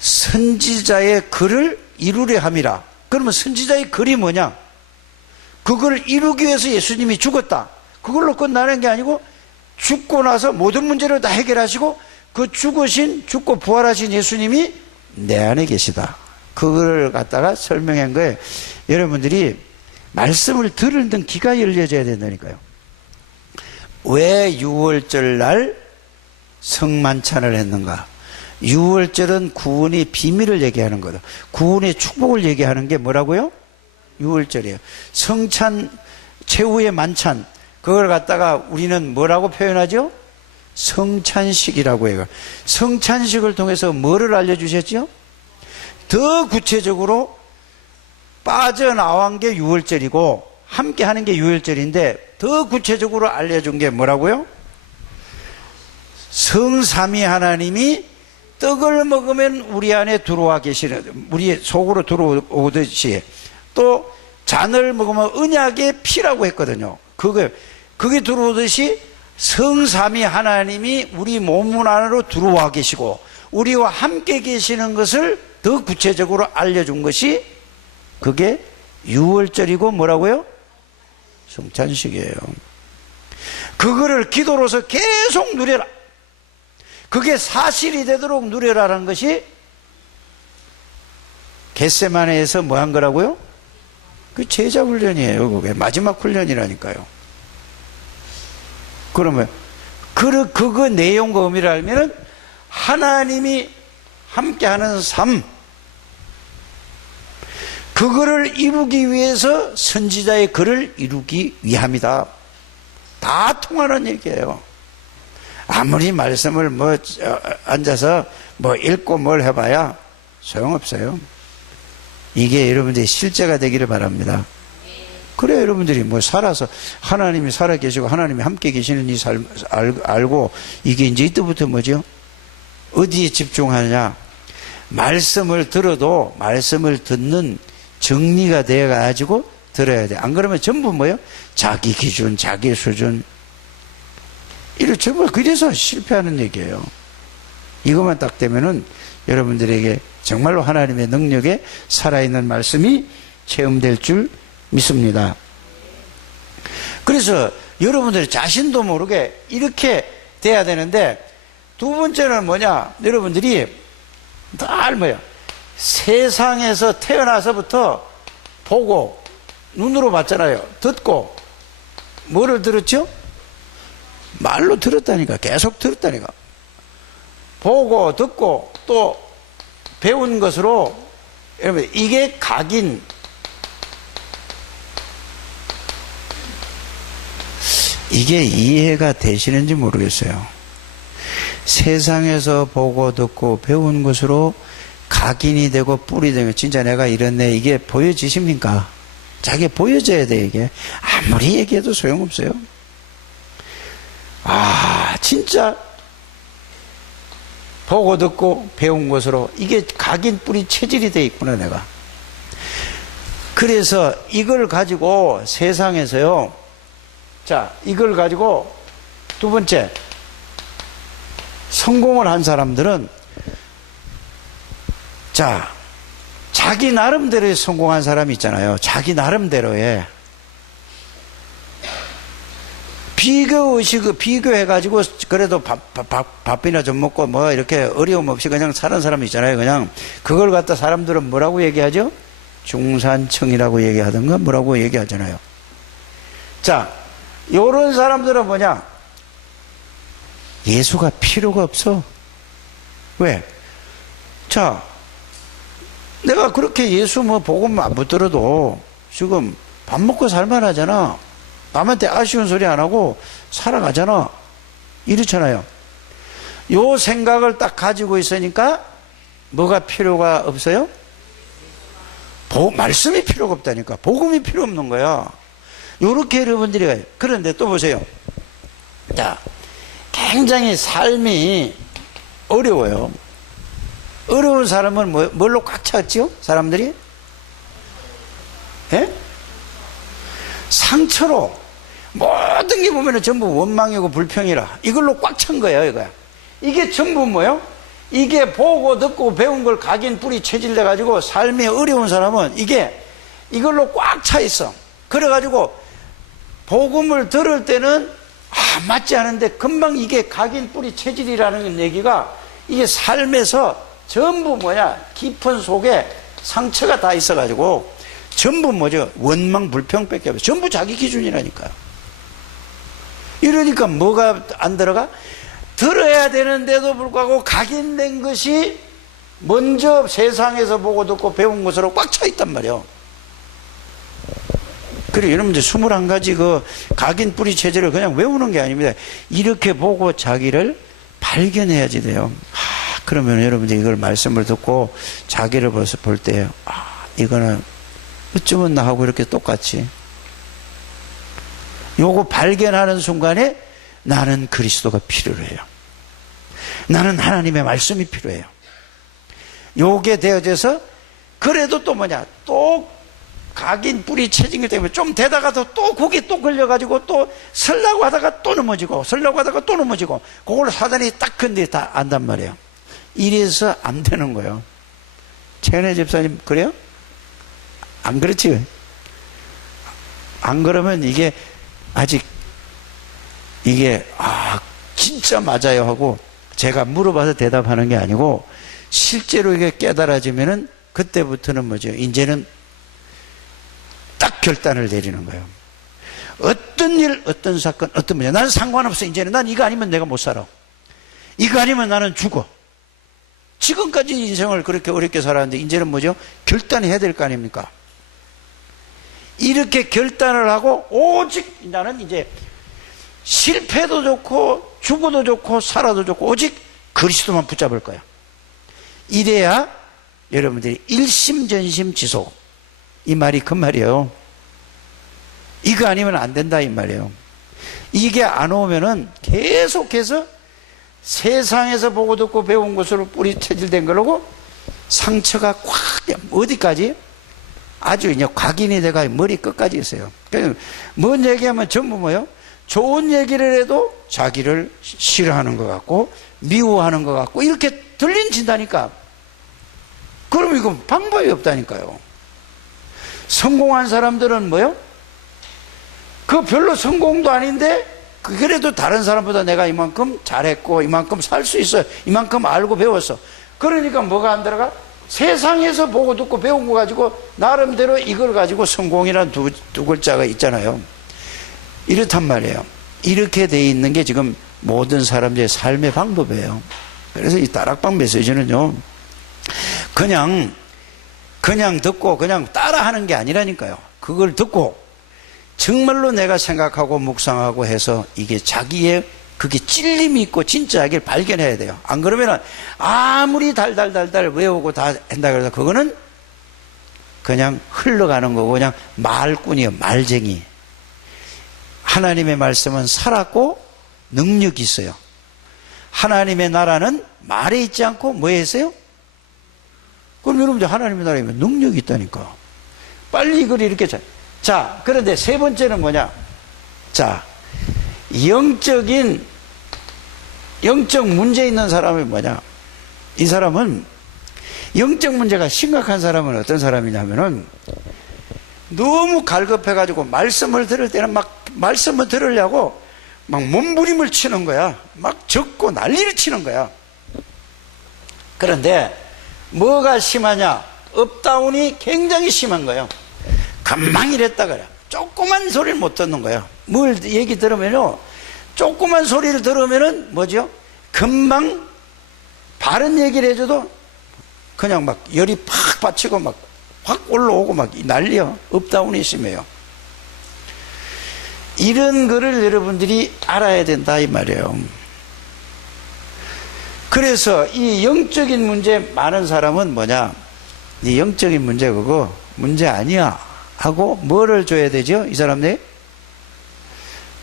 선지자의 글을 이루려 함이라. 그러면 선지자의 글이 뭐냐? 그걸 이루기 위해서 예수님이 죽었다. 그걸로 끝나는 게 아니고 죽고 나서 모든 문제를 다 해결하시고 그 죽고 부활하신 예수님이 내 안에 계시다. 그걸 갖다가 설명한 거예요. 여러분들이 말씀을 들은 귀가 열려져야 된다니까요. 왜 6월절 날 성만찬을 했는가? 6월절은 구원의 비밀을 얘기하는 거다. 구원의 축복을 얘기하는 게 뭐라고요? 6월절이에요. 성찬, 최후의 만찬, 그걸 갖다가 우리는 뭐라고 표현하죠? 성찬식이라고 해요. 성찬식을 통해서 뭐를 알려주셨죠? 더 구체적으로 빠져나온 게 6월절이고 함께 하는 게 6월절인데 더 구체적으로 알려준 게 뭐라고요? 성삼위 하나님이 떡을 먹으면 우리 안에 들어와 계시는, 우리 속으로 들어오듯이 또 잔을 먹으면 언약의 피라고 했거든요. 그게 들어오듯이 성삼위 하나님이 우리 몸 안으로 들어와 계시고 우리와 함께 계시는 것을 더 구체적으로 알려준 것이 그게 6월절이고 뭐라고요? 성찬식이에요. 그거를 기도로서 계속 누려라. 그게 사실이 되도록 누려라라는 것이 겟세마네에서 뭐 한 거라고요? 그 제자 훈련이에요. 그게 마지막 훈련이라니까요. 그러면 그거 내용과 의미를 알면은 하나님이 함께하는 삶, 그거를 이루기 위해서 선지자의 글을 이루기 위함이다. 다 통하는 얘기예요. 아무리 말씀을 앉아서 읽고 뭘 해봐야 소용없어요. 이게 여러분들이 실제가 되기를 바랍니다. 그래 여러분들이 살아서 하나님이 살아계시고 하나님이 함께 계시는 이 삶 알고 이게 이제 이때부터 뭐죠? 어디에 집중하냐? 말씀을 들어도 말씀을 듣는 정리가 되어 가지고 들어야 돼. 안 그러면 전부 뭐예요? 자기 기준, 자기 수준. 이거 전부 그래서 실패하는 얘기예요. 이것만 딱 되면은 여러분들에게 정말로 하나님의 능력에 살아있는 말씀이 체험될 줄 믿습니다. 그래서 여러분들이 자신도 모르게 이렇게 돼야 되는데, 두 번째는 뭐냐? 여러분들이 늘 뭐야? 세상에서 태어나서부터 보고 눈으로 봤잖아요. 듣고 뭐를 들었죠? 말로 들었다니까. 계속 들었다니까. 보고 듣고 또 배운 것으로, 여러분 이게 각인, 이게 이해가 되시는지 모르겠어요. 세상에서 보고 듣고 배운 것으로 각인이 되고 뿔이 되면 진짜 내가 이랬네, 이게 보여지십니까? 자기 보여져야 돼. 이게 아무리 얘기해도 소용없어요. 진짜 보고 듣고 배운 것으로 이게 각인 뿔이 체질이 돼 있구나 내가. 그래서 이걸 가지고 세상에서요, 자 이걸 가지고 두 번째 성공을 한 사람들은, 자 자기 나름대로의 성공한 사람이 있잖아요. 자기 나름대로의 비교의식, 비교해가지고 그래도 밥이나 좀 먹고 이렇게 어려움 없이 그냥 사는 사람이 있잖아요. 그냥 그걸 갖다 사람들은 뭐라고 얘기하죠? 중산층이라고 얘기하던가 뭐라고 얘기하잖아요. 자, 요런 사람들은 뭐냐? 예수가 필요가 없어. 왜? 자, 내가 그렇게 예수 복음 안 붙들어도 지금 밥 먹고 살만하잖아. 남한테 아쉬운 소리 안 하고 살아가잖아. 이렇잖아요. 요 생각을 딱 가지고 있으니까 뭐가 필요가 없어요? 말씀이 필요가 없다니까. 복음이 필요 없는 거야. 요렇게 여러분들이 가요. 그런데 또 보세요. 자, 굉장히 삶이 어려워요. 어려운 사람은 뭘로 꽉 찼지요? 사람들이? 예? 상처로. 모든 게 보면 전부 원망이고 불평이라 이걸로 꽉 찬 거예요. 이게 전부 뭐예요? 이게 보고 듣고 배운 걸 각인 뿌리 체질돼 가지고 삶이 어려운 사람은 이걸로 꽉 차 있어. 그래 가지고 복음을 들을 때는 맞지 않은데 금방 이게 각인 뿌리 체질이라는 얘기가 이게 삶에서 전부 깊은 속에 상처가 다 있어 가지고 전부 원망 불평밖에 없어요. 전부 자기 기준이라니까요. 이러니까 뭐가 안 들어가? 들어야 되는데도 불구하고 각인된 것이 먼저 세상에서 보고 듣고 배운 것으로 꽉 차 있단 말이에요. 그리고 여러분들 21가지 그 각인 뿌리 체질을 그냥 외우는 게 아닙니다. 이렇게 보고 자기를 발견해야지 돼요. 그러면 여러분들 이걸 말씀을 듣고 자기를 볼 때 이거는 어쩌면 나하고 이렇게 똑같지. 요거 발견하는 순간에 나는 그리스도가 필요해요. 나는 하나님의 말씀이 필요해요. 요게 되어져서 그래도 또 각인 뿌리 체질 때문에 좀 되다가도 또 거기 또 걸려가지고 또 설라고 하다가 또 넘어지고 설라고 하다가 또 넘어지고 그걸 사단이 딱 근데 다 안단 말이에요. 이래서 안 되는 거예요. 최은혜 집사님 그래요? 안 그렇지? 안 그러면 이게 아직 진짜 맞아요 하고 제가 물어봐서 대답하는 게 아니고 실제로 이게 깨달아지면은 그때부터는 이제는 딱 결단을 내리는 거예요. 어떤 일, 어떤 사건, 어떤 문제 나는 상관없어. 이제는 난 이거 아니면 내가 못 살아. 이거 아니면 나는 죽어. 지금까지 인생을 그렇게 어렵게 살았는데 이제는 결단해야 될 거 아닙니까? 이렇게 결단을 하고 오직 나는 이제 실패도 좋고 죽어도 좋고 살아도 좋고 오직 그리스도만 붙잡을 거야. 이래야 여러분들이 일심전심지속 이 말이 그 말이에요. 이거 아니면 안 된다 이 말이에요. 이게 안 오면은 계속해서 세상에서 보고 듣고 배운 것으로 뿌리 체질된 거라고 상처가 꽉 어디까지? 아주 이제 각인이 돼가 머리 끝까지 있어요. 그러니까 뭔 얘기하면 전부 좋은 얘기를 해도 자기를 싫어하는 것 같고 미워하는 것 같고 이렇게 들린진다니까. 그럼 이건 방법이 없다니까요. 성공한 사람들은 그 별로 성공도 아닌데 그래도 다른 사람보다 내가 이만큼 잘했고 이만큼 살 수 있어요. 이만큼 알고 배웠어. 그러니까 뭐가 안 들어가? 세상에서 보고 듣고 배운 거 가지고 나름대로 이걸 가지고 성공이라는 두 글자가 있잖아요. 이렇단 말이에요. 이렇게 돼 있는 게 지금 모든 사람들의 삶의 방법이에요. 그래서 이 다락방 메시지는요 그냥 듣고 그냥 따라하는 게 아니라니까요. 그걸 듣고 정말로 내가 생각하고 묵상하고 해서 이게 자기의 그게 찔림이 있고 진짜 자기를 발견해야 돼요. 안 그러면은 아무리 달달달달 외우고 다 한다 그래서 그거는 그냥 흘러가는 거고 그냥 말꾼이에요. 말쟁이. 하나님의 말씀은 살았고 능력이 있어요. 하나님의 나라는 말에 있지 않고 뭐에 있어요? 그럼 여러분들 하나님의 나라에 능력이 있다니까. 빨리 이걸 이렇게 자, 그런데 세 번째는 뭐냐? 자, 영적 문제 있는 사람이 뭐냐? 이 사람은 영적 문제가 심각한 사람은 어떤 사람이냐면은 너무 갈급해가지고 말씀을 들을 때는 막 말씀을 들으려고 막 몸부림을 치는 거야. 막 적고 난리를 치는 거야. 그런데 뭐가 심하냐? 업다운이 굉장히 심한 거예요. 금방 이랬다 그래. 조그만 소리를 못 듣는 거야. 뭘 얘기 들으면요, 조그만 소리를 들으면은 뭐죠? 금방 바른 얘기를 해줘도 그냥 막 열이 팍 받치고 막 확 올라오고 막 난리요. 업다운이 심해요. 이런 거를 여러분들이 알아야 된다 이 말이에요. 그래서 이 영적인 문제 많은 사람은 뭐냐? 이 영적인 문제 그거 문제 아니야 하고 뭐를 줘야 되죠? 이 사람들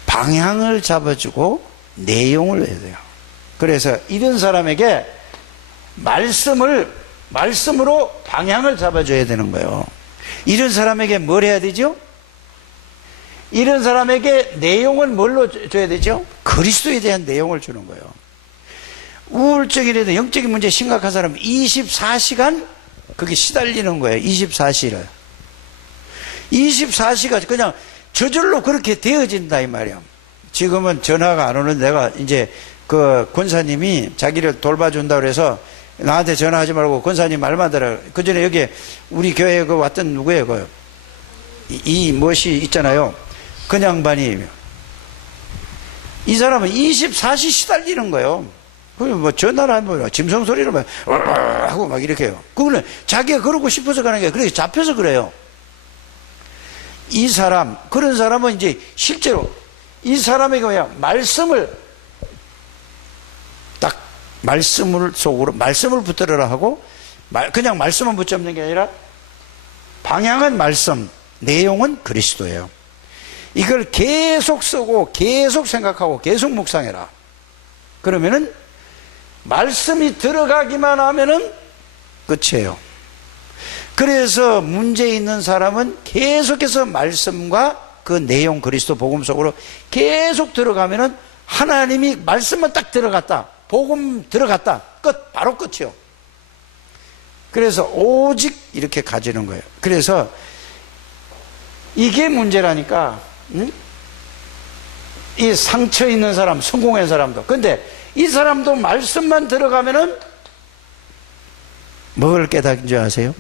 방향을 잡아주고 내용을 해야 돼요. 그래서 이런 사람에게 말씀으로 방향을 잡아줘야 되는 거예요. 이런 사람에게 뭘 해야 되죠? 이런 사람에게 내용을 뭘로 줘야 되죠? 그리스도에 대한 내용을 주는 거예요. 우울증이라도 영적인 문제 심각한 사람은 24시간 그게 시달리는 거예요. 24시를. 24시간 그냥 저절로 그렇게 되어진다 이 말이야. 지금은 전화가 안 오는 내가 이제 그 권사님이 자기를 돌봐준다 그래서 나한테 전화하지 말고 권사님 말만 들어. 그 전에 여기 우리 교회에 그 왔던 누구예요? 이 무엇이 있잖아요. 그 양반이. 이 사람은 24시 시달리는 거예요. 그럼 뭐 전화를 하면 짐승 소리를 막 하고 막 이렇게 해요. 그거는 자기가 그러고 싶어서 가는 게 그렇게 잡혀서 그래요. 이 사람, 그런 사람은 이제 실제로 이 사람에게 뭐야? 말씀을 딱 말씀을 속으로 말씀을 붙들으라 하고 그냥 말씀만 붙잡는 게 아니라 방향은 말씀, 내용은 그리스도예요. 이걸 계속 쓰고 계속 생각하고 계속 묵상해라. 그러면은 말씀이 들어가기만 하면은 끝이에요. 그래서 문제 있는 사람은 계속해서 말씀과 그 내용 그리스도 복음 속으로 계속 들어가면은 하나님이 말씀만 딱 들어갔다. 복음 들어갔다. 끝. 바로 끝이요. 그래서 오직 이렇게 가지는 거예요. 그래서 이게 문제라니까. 응? 이 상처 있는 사람, 성공한 사람도. 근데 이 사람도 말씀만 들어가면은 뭘 깨닫는 줄 아세요?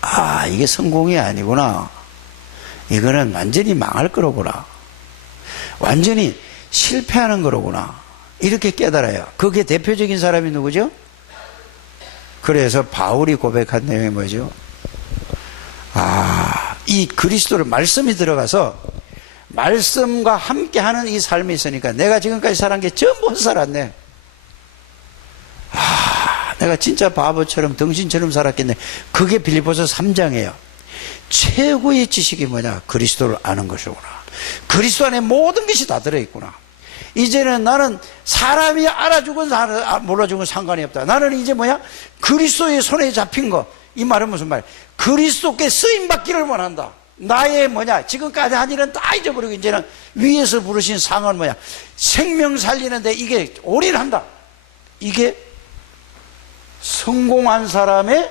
아, 이게 성공이 아니구나. 이거는 완전히 망할 거로구나. 완전히 실패하는 거로구나. 이렇게 깨달아요. 그게 대표적인 사람이 누구죠? 그래서 바울이 고백한 내용이 뭐죠? 아, 이 그리스도를 말씀이 들어가서 말씀과 함께하는 이 삶이 있으니까 내가 지금까지 살한 게 전부 헛살았네. 아, 내가 진짜 바보처럼 덩신처럼 살았겠네. 그게 빌립보서 3장이에요. 최고의 지식이 뭐냐? 그리스도를 아는 것이구나. 그리스도 안에 모든 것이 다 들어있구나. 이제는 나는 사람이 알아주건 몰라주건 상관이 없다. 나는 이제 뭐야? 그리스도의 손에 잡힌 거. 이 말은 무슨 말? 그리스도께 쓰임받기를 원한다. 나의 뭐냐? 지금까지 한 일은 다 잊어버리고 이제는 위에서 부르신 상은 뭐냐? 생명 살리는데 이게 올인한다. 이게 성공한 사람의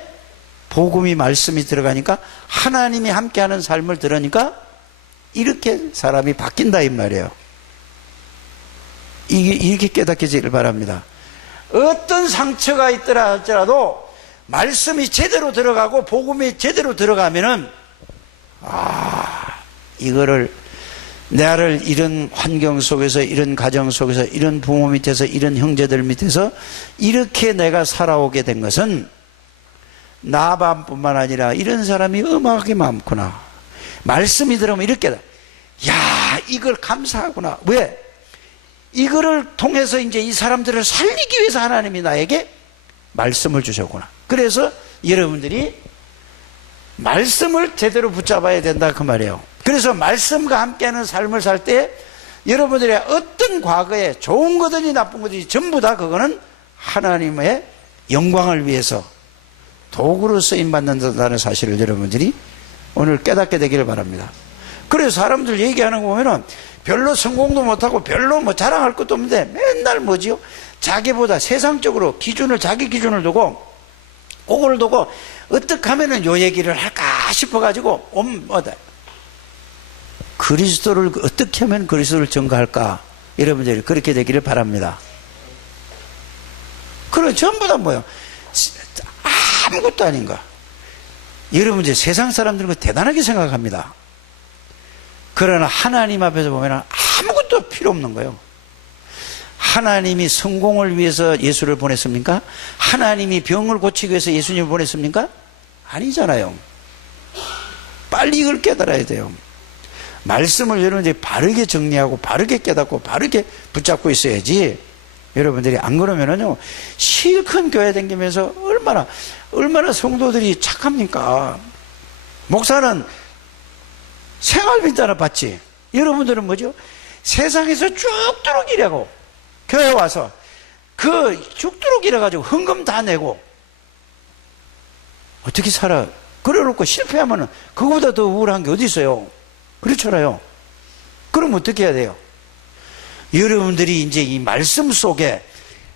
복음이 말씀이 들어가니까 하나님이 함께하는 삶을 들으니까 이렇게 사람이 바뀐다 이 말이에요. 이렇게 깨닫기를 바랍니다. 어떤 상처가 있더라 할지라도 말씀이 제대로 들어가고 복음이 제대로 들어가면은 이거를 나를 이런 환경 속에서 이런 가정 속에서 이런 부모 밑에서 이런 형제들 밑에서 이렇게 내가 살아오게 된 것은 나만뿐만 아니라 이런 사람이 어마하게 많구나. 말씀이 들어오면 이렇게 야 이걸 감사하구나. 왜? 이거를 통해서 이제 이 사람들을 살리기 위해서 하나님이 나에게 말씀을 주셨구나. 그래서 여러분들이 말씀을 제대로 붙잡아야 된다 그 말이에요. 그래서 말씀과 함께하는 삶을 살 때 여러분들의 어떤 과거에 좋은 거든지 나쁜 거든지 전부 다 그거는 하나님의 영광을 위해서 도구로 쓰임받는다는 사실을 여러분들이 오늘 깨닫게 되기를 바랍니다. 그래서 사람들 얘기하는 거 보면은 별로 성공도 못하고 별로 뭐 자랑할 것도 없는데 맨날 뭐지요? 자기보다 세상적으로 기준을 자기 기준을 두고 그걸 두고 어떻게 하면은 요 얘기를 할까 싶어가지고 그리스도를 어떻게 하면 그리스도를 증거할까? 여러분들이 그렇게 되기를 바랍니다. 그럼 전부 다 뭐예요? 아무것도 아닌가? 여러분들 세상 사람들은 대단하게 생각합니다. 그러나 하나님 앞에서 보면 아무것도 필요 없는 거예요. 하나님이 성공을 위해서 예수를 보냈습니까? 하나님이 병을 고치기 위해서 예수님을 보냈습니까? 아니잖아요. 빨리 이걸 깨달아야 돼요. 말씀을 여러분들이 바르게 정리하고 바르게 깨닫고 바르게 붙잡고 있어야지. 여러분들이 안 그러면은요 실컷 교회 다니면서 얼마나 성도들이 착합니까? 목사는 생활비단을 받지. 여러분들은 뭐죠? 세상에서 죽도록 일하고 교회 와서 그 죽도록 일해가지고 헌금 다 내고 어떻게 살아? 그래놓고 실패하면은 그거보다 더 우울한 게 어디 있어요? 그렇잖아요. 그럼 어떻게 해야 돼요? 여러분들이 이제 이 말씀 속에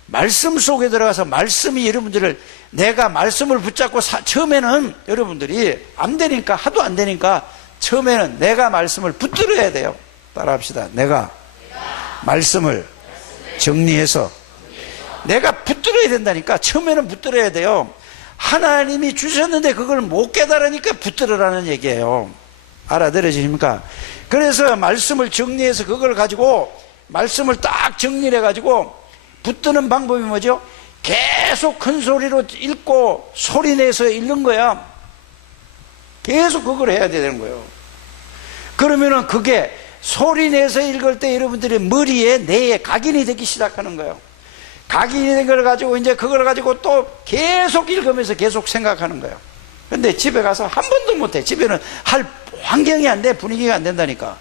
말씀 속에 들어가서 말씀이 여러분들을, 내가 말씀을 붙잡고 처음에는 여러분들이 안 되니까, 하도 안 되니까 처음에는 내가 말씀을 붙들어야 돼요. 따라합시다. 내가 말씀을 정리해서 내가 붙들어야 된다니까. 처음에는 붙들어야 돼요. 하나님이 주셨는데 그걸 못 깨달으니까 붙들으라는 얘기예요. 알아들으십니까? 그래서 말씀을 정리해서 그걸 가지고, 말씀을 딱 정리해 가지고 붙드는 방법이 뭐죠? 계속 큰 소리로 읽고 소리내서 읽는 거야. 계속 그걸 해야 되는 거예요. 그러면은 그게 소리내서 읽을 때 여러분들의 머리에, 뇌에 각인이 되기 시작하는 거예요. 각인이 된 걸 가지고 이제 그걸 가지고 또 계속 읽으면서 계속 생각하는 거예요. 근데 집에 가서 한 번도 못해. 집에는 할 환경이 안 돼. 분위기가 안 된다니까.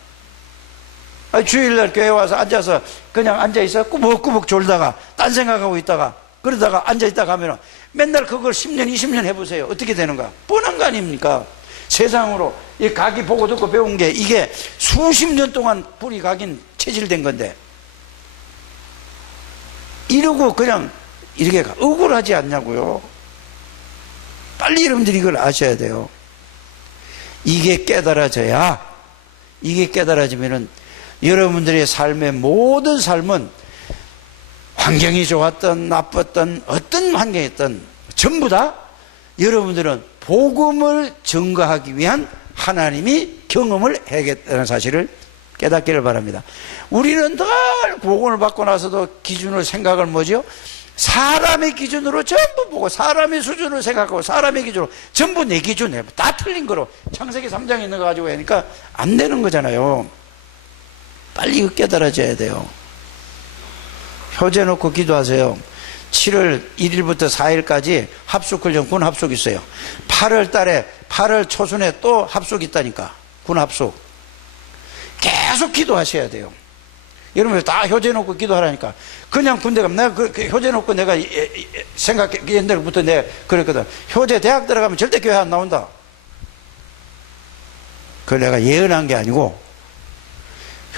주일날 교회 와서 앉아서 그냥 앉아있어 꾸벅꾸벅 졸다가 딴 생각하고 있다가, 그러다가 앉아있다가 하면 맨날 그걸 10년 20년 해보세요. 어떻게 되는가? 뻔한 거 아닙니까? 세상으로 이 각이 보고 듣고 배운 게 이게 수십 년 동안 불이 각인 체질된 건데, 이러고 그냥 이렇게 억울하지 않냐고요. 빨리 여러분들이 이걸 아셔야 돼요. 이게 깨달아져야, 이게 깨달아지면은 여러분들의 삶의 모든 삶은 환경이 좋았던 나빴던 어떤 환경이었던 전부 다 여러분들은 복음을 증거하기 위한 하나님이 경험을 해야겠다는 사실을 깨닫기를 바랍니다. 우리는 늘 복음을 받고 나서도 기준을, 생각을 뭐죠? 사람의 기준으로 전부 보고, 사람의 수준으로 생각하고, 사람의 기준으로 전부 내 기준에 다 틀린 거로 창세기 3장에 있는 거 가지고 하니까 안 되는 거잖아요. 빨리 이거 깨달아져야 돼요. 효제 놓고 기도하세요. 7월 1일부터 4일까지 합숙훈련, 군 합숙 있어요. 8월 달에, 8월 초순에 또 합숙 있다니까. 군 합숙. 계속 기도하셔야 돼요. 여러분 다 효제 놓고 기도하라니까. 그냥 군대 가면, 내가 그 효제 놓고 내가 생각해, 옛날부터 내가 그랬거든. 효제 대학 들어가면 절대 교회 안 나온다. 그걸 내가 예언한 게 아니고,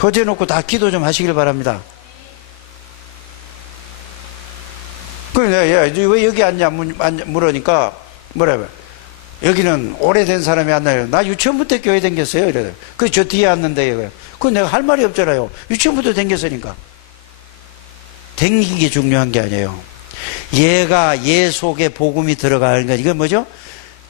효제 놓고 다 기도 좀 하시길 바랍니다. 그래, 내가, 야, 왜 여기 앉냐 물으니까, 뭐라고요? 여기는 오래된 사람이 안 나요. 나 유치원부터 교회 댕겼어요. 이래요. 그 저 뒤에 앉는데, 그 내가 할 말이 없잖아요. 유치원부터 댕겼으니까. 댕기기 중요한 게 아니에요. 얘가 얘 속에 복음이 들어가는 거. 이건 뭐죠?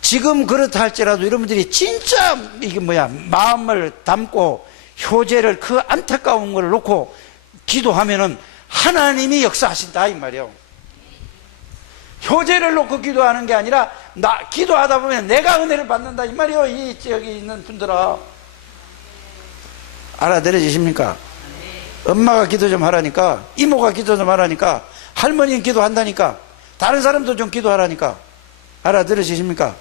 지금 그렇다 할지라도 여러분들이 진짜 이게 뭐야, 마음을 담고 효제를, 그 안타까운 걸 놓고 기도하면은 하나님이 역사하신다 이 말이에요. 효제를 놓고 기도하는 게 아니라 나 기도하다 보면 내가 은혜를 받는다 이 말이에요. 이 여기 있는 분들아, 알아들으십니까? 엄마가 기도 좀 하라니까, 이모가 기도 좀 하라니까, 할머니는 기도한다니까, 다른 사람도 좀 기도하라니까. 알아들으십니까?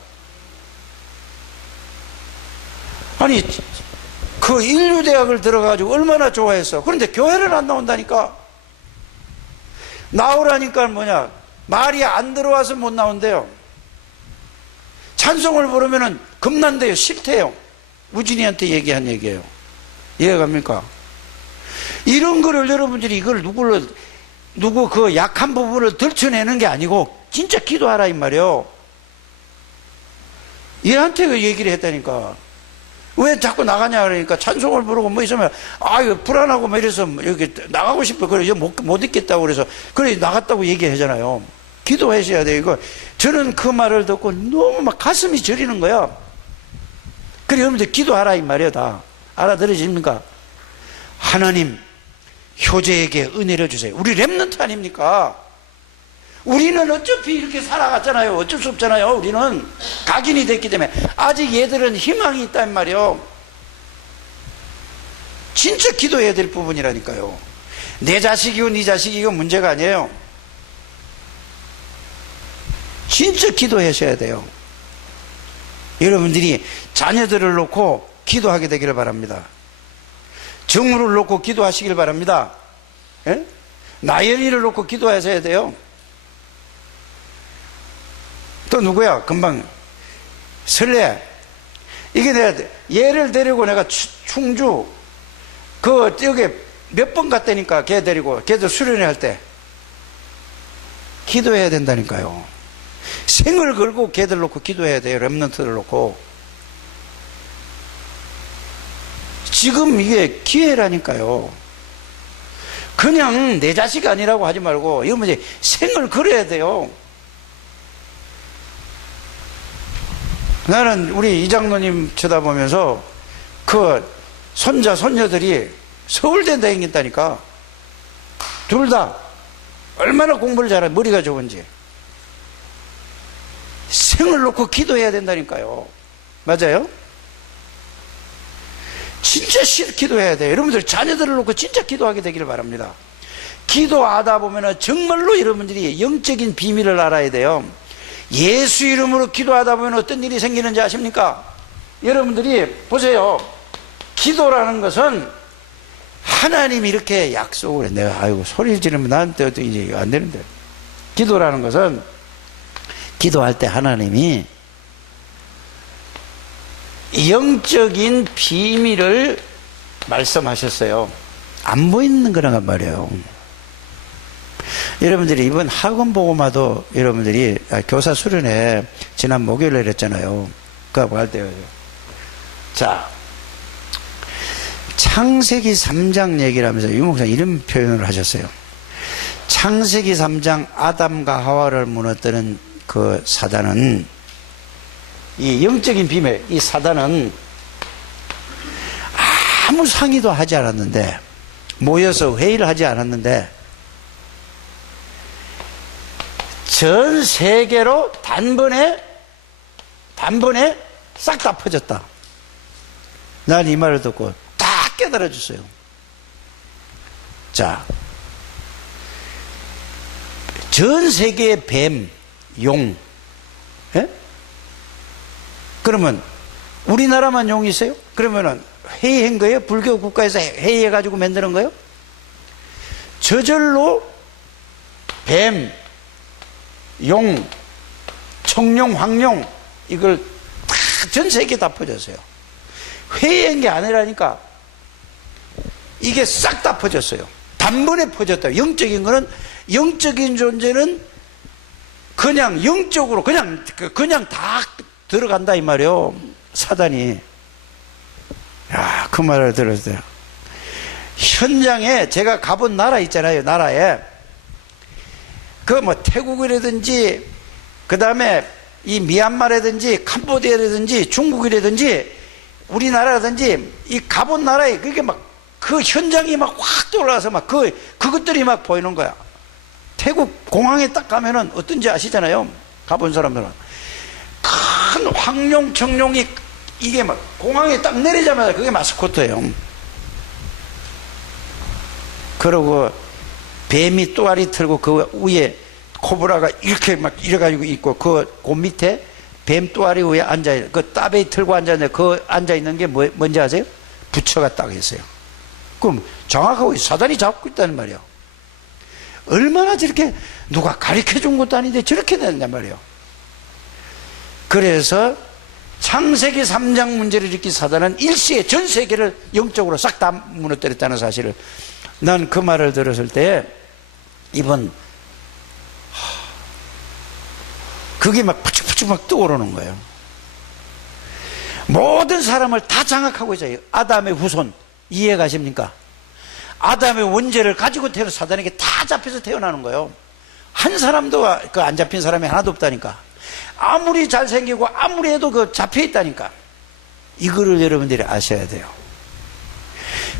아니 그 인류대학을 들어가지고 얼마나 좋아했어. 그런데 교회를 안 나온다니까. 나오라니까 뭐냐, 말이 안 들어와서 못 나온대요. 찬송을 부르면은 겁난대요. 싫대요. 우진이한테 얘기한 얘기예요. 이해가 갑니까? 이런 거를 여러분들이 이걸 누구 그 약한 부분을 들춰내는 게 아니고 진짜 기도하라 이 말이에요. 얘한테 그 얘기를 했다니까. 왜 자꾸 나가냐 그러니까 찬송을 부르고 뭐 있으면 아유 불안하고 뭐 이래서 여기 나가고 싶어. 그래 못 있겠다고 그래서 그래 나갔다고 얘기하잖아요. 기도하셔야 돼요. 이거 저는 그 말을 듣고 너무 막 가슴이 저리는 거야. 그래 여러분들 기도하라 이 말이에요. 다 알아들으십니까? 하나님 효제에게 은혜를 주세요. 우리 렘넌트 아닙니까? 우리는 어차피 이렇게 살아갔잖아요. 어쩔 수 없잖아요. 우리는 각인이 됐기 때문에. 아직 얘들은 희망이 있단 말이에요. 진짜 기도해야 될 부분이라니까요. 내 자식이고 네 자식이고 문제가 아니에요. 진짜 기도하셔야 돼요. 여러분들이 자녀들을 놓고 기도하게 되기를 바랍니다. 정우를 놓고 기도하시길 바랍니다. 예? 나연이를 놓고 기도하셔야 돼요. 또 누구야? 금방 설레. 이게 내가 얘를 데리고 내가 충주 그 여기 몇 번 갔다니까. 걔 데리고 걔도 수련회 할 때 기도해야 된다니까요. 생을 걸고 걔들 놓고 기도해야 돼요. 렘넌트를 놓고. 지금 이게 기회라니까요. 그냥 내 자식 아니라고 하지 말고 이러면 이제 생을 걸어야 돼요. 나는 우리 이장로님 쳐다보면서 그 손자 손녀들이 서울대 다니겠다니까. 둘 다 얼마나 공부를 잘해, 머리가 좋은지. 생을 놓고 기도해야 된다니까요. 맞아요? 진짜 기도해야 돼요. 여러분들 자녀들을 놓고 진짜 기도하게 되기를 바랍니다. 기도하다 보면 정말로 여러분들이 영적인 비밀을 알아야 돼요. 예수 이름으로 기도하다 보면 어떤 일이 생기는지 아십니까? 여러분들이 보세요. 기도라는 것은 하나님이 이렇게 약속을 해. 내가 아이고 소리 지르면 나한테 이제 안 되는데. 기도라는 것은 기도할 때 하나님이 영적인 비밀을 말씀하셨어요. 안 보이는 거란 말이에요. 여러분들이 이번 학원 보고마도 여러분들이 교사 수련회 지난 목요일에 했잖아요. 그거 할 때요. 자, 창세기 3장 얘기를 하면서 유 목사님 이런 표현을 하셨어요. 창세기 3장 아담과 하와를 무너뜨린 그 사단은, 이 영적인 비밀, 이 사단은 아무 상의도 하지 않았는데, 모여서 회의를 하지 않았는데 전 세계로 단번에 싹 다 퍼졌다. 난 이 말을 듣고 다 깨달아 줬어요. 자, 전 세계의 뱀, 용, 예? 그러면 우리나라만 용이 있어요? 그러면은 회의한 거예요? 불교 국가에서 회의해가지고 만드는 거예요? 저절로 뱀, 용, 청룡, 황룡, 이걸 다 전 세계에 다 퍼졌어요. 회의한 게 아니라니까. 이게 싹 다 퍼졌어요. 단번에 퍼졌다. 영적인 거는, 영적인 존재는 그냥 영적으로 그냥 다 들어간다 이 말이에요. 사단이. 야, 그 말을 들었어요. 현장에 제가 가본 나라 있잖아요. 나라에 그 뭐 태국이라든지 그 다음에 이 미얀마라든지 캄보디아라든지 중국이라든지 우리나라라든지 이 가본 나라에 그게 막 그 현장이 막 확 돌아가서 막 그것들이 막 보이는 거야. 태국 공항에 딱 가면은 어떤지 아시잖아요. 가본 사람들은 큰 황룡 청룡이 이게 막 공항에 딱 내리자마자 그게 마스코트예요. 그러고 뱀이 또아리 틀고 그 위에 코브라가 이렇게 막 이래가지고 있고 그 밑에 뱀 또아리 위에 앉아있는 그 따베이 틀고 앉아있는 그 앉아있는 게 뭔지 아세요? 부처가 딱 있어요. 그럼 정확하고 사단이 잡고 있다는 말이에요. 얼마나 저렇게 누가 가르쳐 준 것도 아닌데 저렇게 된단 말이에요. 그래서 창세기 3장 문제를 일으킨 사단은 일시에 전 세계를 영적으로 싹 다 무너뜨렸다는 사실을, 난 그 말을 들었을 때 이번 그게 막 푸측푸측 막 떠오르는 거예요. 모든 사람을 다 장악하고 있어요. 아담의 후손 이해 가십니까? 아담의 원죄를 가지고 태어난 사단에게 다 잡혀서 태어나는 거예요. 한 사람도 그 안 잡힌 사람이 하나도 없다니까. 아무리 잘생기고 아무리 해도 그 잡혀 있다니까. 이거를 여러분들이 아셔야 돼요.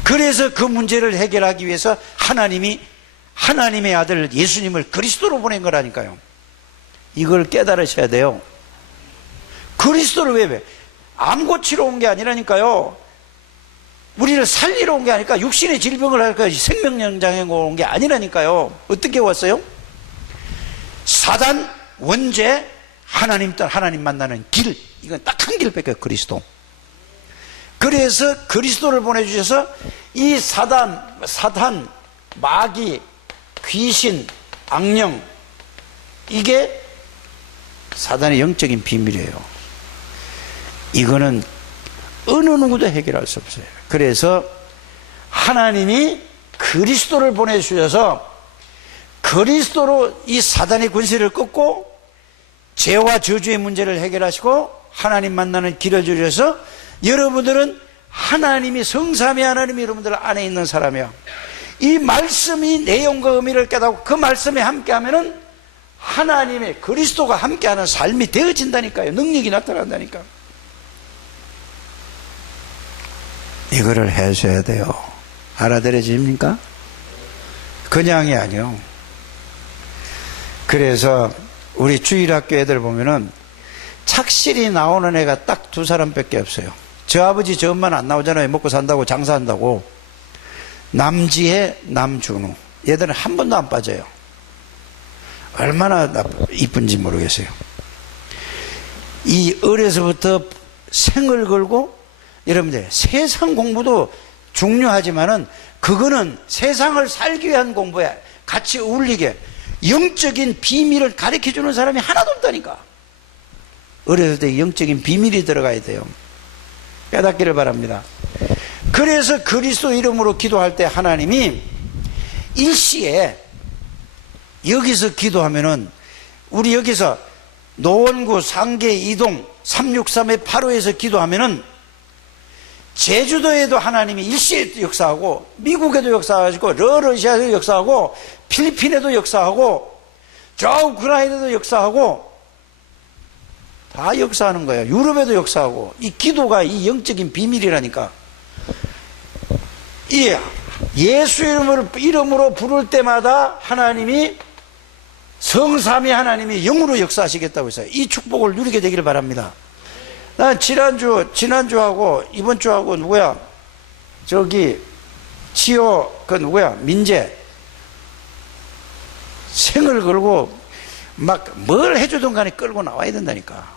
그래서 그 문제를 해결하기 위해서 하나님의 아들 예수님을 그리스도로 보낸 거라니까요. 이걸 깨달으셔야 돼요. 그리스도를 왜? 암 고치러 온 게 아니라니까요. 우리를 살리러 온 게 아니니까, 육신의 질병을 할까 생명 연장해 온 게 아니라니까요. 어떻게 왔어요? 사단, 원죄, 하나님 딸, 하나님 만나는 길, 이건 딱 한 길밖에 없어요. 그리스도. 그래서 그리스도를 보내주셔서 이 사단, 마귀, 귀신, 악령, 이게 사단의 영적인 비밀이에요. 이거는 어느 누구도 해결할 수 없어요. 그래서 하나님이 그리스도를 보내주셔서 그리스도로 이 사단의 권세를 끊고 죄와 저주의 문제를 해결하시고 하나님 만나는 길을 주셔서 여러분들은 하나님이 성삼위 하나님이 여러분들 안에 있는 사람이야. 이 말씀이 내용과 의미를 깨닫고 그 말씀에 함께하면은 하나님의 그리스도가 함께하는 삶이 되어진다니까요. 능력이 나타난다니까. 이거를 해줘야 돼요. 알아들어집니까? 그냥이 아니요. 그래서 우리 주일학교 애들 보면은 착실히 나오는 애가 딱 2사람밖에 없어요. 저 아버지 저 엄마는 안 나오잖아요. 먹고 산다고 장사한다고. 남지혜, 남준우. 얘들은 한 번도 안 빠져요. 얼마나 이쁜지 모르겠어요. 이 어려서부터 생을 걸고 여러분들 세상 공부도 중요하지만은 그거는 세상을 살기 위한 공부야. 같이 어울리게 영적인 비밀을 가르쳐주는 사람이 하나도 없다니까. 어렸을 때 영적인 비밀이 들어가야 돼요. 깨닫기를 바랍니다. 그래서 그리스도 이름으로 기도할 때 하나님이 일시에 여기서 기도하면은 우리 여기서 노원구 상계 이동 363의 8호에서 기도하면은 제주도에도 하나님이 일시에 역사하고 미국에도 역사하시고 러시아에도 역사하고 필리핀에도 역사하고 저 우크라이나에도 역사하고 다 역사하는 거예요. 유럽에도 역사하고. 이 기도가 이 영적인 비밀이라니까. 이 예수 이름으로 부를 때마다 하나님이 성삼위 하나님이 영으로 역사하시겠다고 했어요. 이 축복을 누리게 되기를 바랍니다. 난 지난주하고 이번 주하고 누구야? 저기 치오 그 누구야? 민재 생을 걸고 막 뭘 해주든 간에 끌고 나와야 된다니까.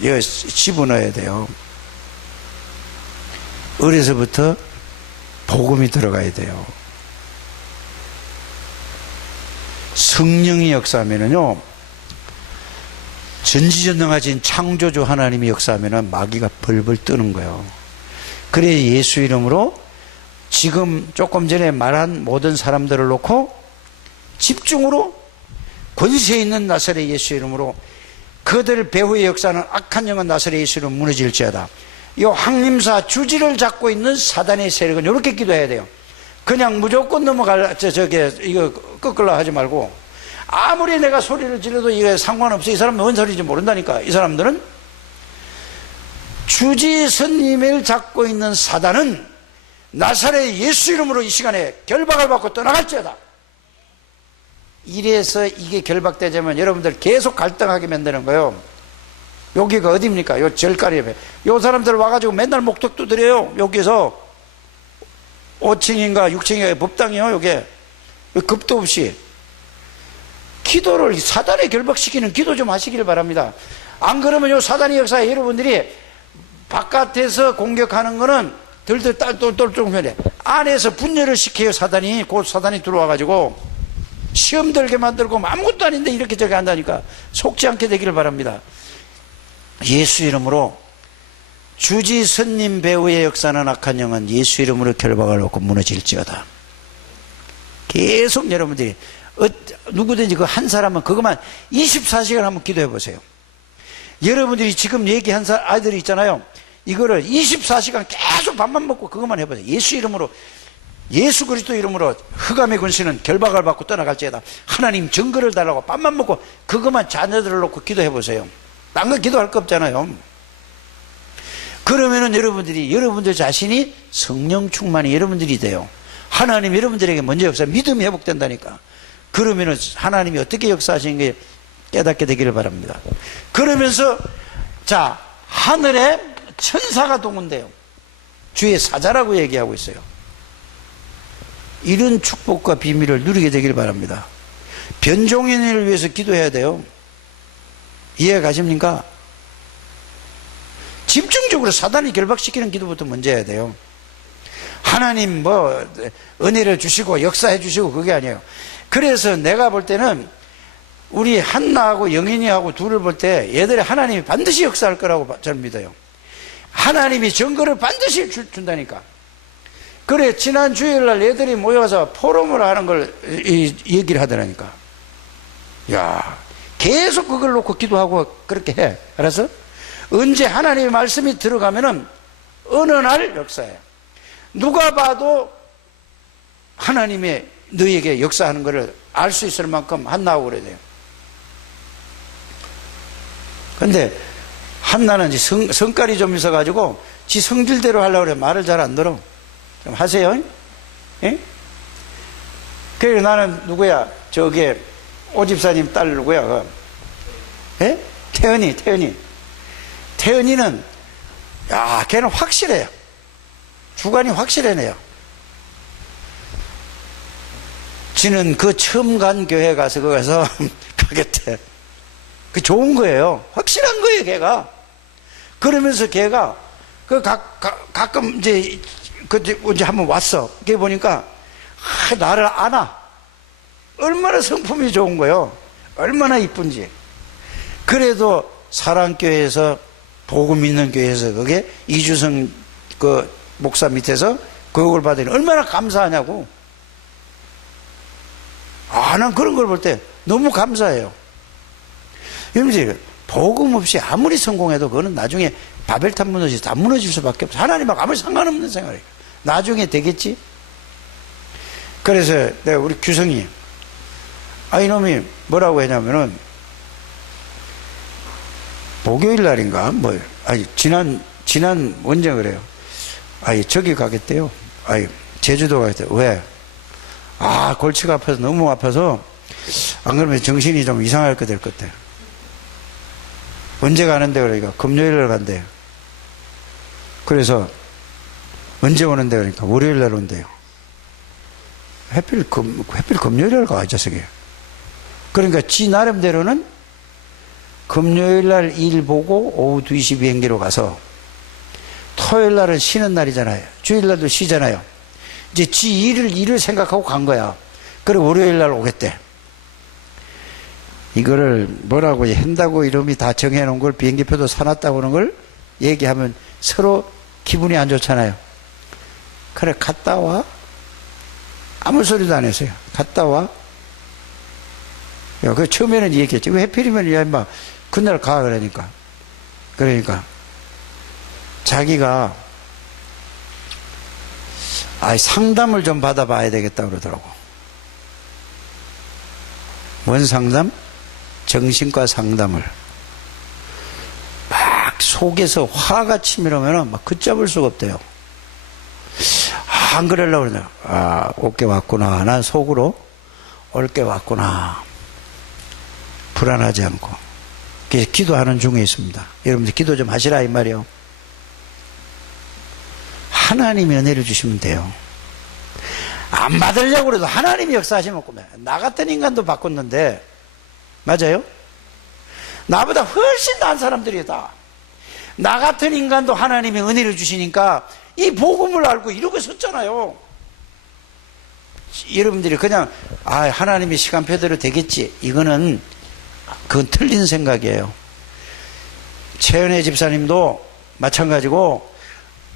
이거 집어넣어야 돼요. 어려서부터 복음이 들어가야 돼요. 성령이 역사하면은요, 전지전능하신 창조주 하나님이 역사하면은 마귀가 벌벌 뜨는 거예요. 그래 예수 이름으로 지금 조금 전에 말한 모든 사람들을 놓고 집중으로 권세 있는 나사렛 예수 이름으로 그들 배후의 역사는 악한 영은 나사렛 예수 이름으로 무너질지어다. 이 황림사 주지를 잡고 있는 사단의 세력은 이렇게 기도해야 돼요. 그냥 무조건 이거 꺾으려 하지 말고 아무리 내가 소리를 질러도 이게 상관없어. 이 사람은 뭔 소리인지 모른다니까. 이 사람들은 주지 스님을 잡고 있는 사단은 나사렛 예수 이름으로 이 시간에 결박을 받고 떠나갈지어다. 이래서 이게 결박되자면 여러분들 계속 갈등하게 만드는 거예요. 여기가 어디입니까? 요 절가리 옆에. 요 사람들 와가지고 맨날 목탁 두드려요. 여기서 5층인가 6층인가 법당이요. 요게 급도 없이. 기도를 사단에 결박시키는 기도 좀 하시길 바랍니다. 안 그러면 요 사단의 역사에 여러분들이 바깥에서 공격하는 거는 덜덜 딸똘똘 정편에 안에서 분열을 시켜요. 사단이. 곧 사단이 들어와가지고 시험 들게 만들고 아무것도 아닌데 이렇게 저렇게 한다니까. 속지 않게 되기를 바랍니다. 예수 이름으로 주지 스님 배후의 역사는 악한 영은 예수 이름으로 결박을 놓고 무너질지어다. 계속 여러분들이 누구든지 그 한 사람은 그것만 24시간 한번 기도해 보세요. 여러분들이 지금 얘기한 아이들이 있잖아요. 이거를 24시간 계속 밥만 먹고 그것만 해보세요. 예수 이름으로, 예수 그리스도 이름으로 흑암의 권세는 결박을 받고 떠나갈지어다. 하나님 증거를 달라고 밥만 먹고 그것만 자녀들을 놓고 기도해 보세요. 딴 거 기도할 거 없잖아요. 그러면은 여러분들 자신이 성령 충만이 여러분들이 돼요. 하나님 여러분들에게 먼저 역사, 믿음이 회복된다니까. 그러면은 하나님이 어떻게 역사하시는 게 깨닫게 되기를 바랍니다. 그러면서 자, 하늘에 천사가 동원돼요. 주의 사자라고 얘기하고 있어요. 이런 축복과 비밀을 누리게 되기를 바랍니다. 변종인을 위해서 기도해야 돼요. 이해 가십니까? 집중적으로 사단이 결박시키는 기도부터 먼저 해야 돼요. 하나님 은혜를 주시고 역사해 주시고 그게 아니에요. 그래서 내가 볼 때는 우리 한나하고 영인이하고 둘을 볼 때 얘들이 하나님이 반드시 역사할 거라고 저는 믿어요. 하나님이 증거를 반드시 준다니까. 그래, 지난 주일날 애들이 모여서 포럼을 하는 걸 얘기를 하더라니까. 야, 계속 그걸 놓고 기도하고 그렇게 해. 알았어? 언제 하나님의 말씀이 들어가면은 어느 날 역사해. 누가 봐도 하나님의 너에게 역사하는 것을 알 수 있을 만큼 한나하고 그래야 돼요. 근데 한나는 성깔이 좀 있어가지고 지 성질대로 하려고 그래. 말을 잘 안 들어. 좀 하세요. 예? 그래, 나는 누구야? 저기 오집사님 딸 누구야? 예? 태연이. 태연이는, 야, 걔는 확실해요. 주관이 확실해내요. 지는 그 처음 간 교회 가서 거기서 가겠대. 그 좋은 거예요. 확실한 거예요, 걔가. 그러면서 걔가 가끔 이제 한번 왔어. 걔 보니까 나를 안아. 얼마나 성품이 좋은 거예요. 얼마나 이쁜지. 그래도 사랑교회에서 복음 있는 교회에서 그게 이주성 그 목사 밑에서 교육을 받으니 얼마나 감사하냐고. 난 그런 걸 볼 때 너무 감사해요. 여러분들, 복음 없이 아무리 성공해도 그거는 나중에 바벨탑 무너지서 다 무너질 수밖에 없어. 하나님하고 아무리 상관없는 생활이에요. 나중에 되겠지? 그래서 내가 우리 규성이, 이놈이 뭐라고 했냐면은, 목요일 날인가? 지난 언제 그래요? 저기 가겠대요. 제주도 가겠대요. 왜? 골치가 아파서, 너무 아파서, 안 그러면 정신이 좀 이상할 거 될 것 같아요. 언제 가는데? 그러니까, 금요일날 간대요. 그래서, 언제 오는데? 그러니까, 월요일날 온대요. 해필 금요일날 가, 이 녀석이. 그러니까, 지 나름대로는, 금요일날 일 보고, 오후 2시 비행기로 가서, 토요일날은 쉬는 날이잖아요. 주일날도 쉬잖아요. 이제 지 일을 생각하고 간 거야. 그리고 월요일날 오겠대. 이거를 뭐라고 한다고 이름이 다 정해놓은 걸, 비행기표도 사놨다고 하는 걸 얘기하면 서로 기분이 안 좋잖아요. 그래, 갔다 와. 아무 소리도 안 했어요. 갔다 와. 그 처음에는 얘기했지. 왜 하필이면, 야, 임마, 그날 가. 그러니까. 자기가, 상담을 좀 받아봐야 되겠다 그러더라고. 뭔 상담? 정신과 상담을. 막 속에서 화가 치밀으면 막 걷잡을 수가 없대요. 안 그러려고 그러냐. 올 게 왔구나. 난 속으로 올 게 왔구나. 불안하지 않고. 그래서 기도하는 중에 있습니다. 여러분들 기도 좀 하시라 이 말이에요. 하나님이 은혜를 주시면 돼요. 안 받으려고 그래도 하나님이 역사하시면 없고, 나 같은 인간도 바꿨는데, 맞아요? 나보다 훨씬 나은 사람들이다. 나 같은 인간도 하나님이 은혜를 주시니까 이 복음을 알고 이러고 섰잖아요. 여러분들이 그냥 하나님이 시간표대로 되겠지, 그건 틀린 생각이에요. 최은혜 집사님도 마찬가지고,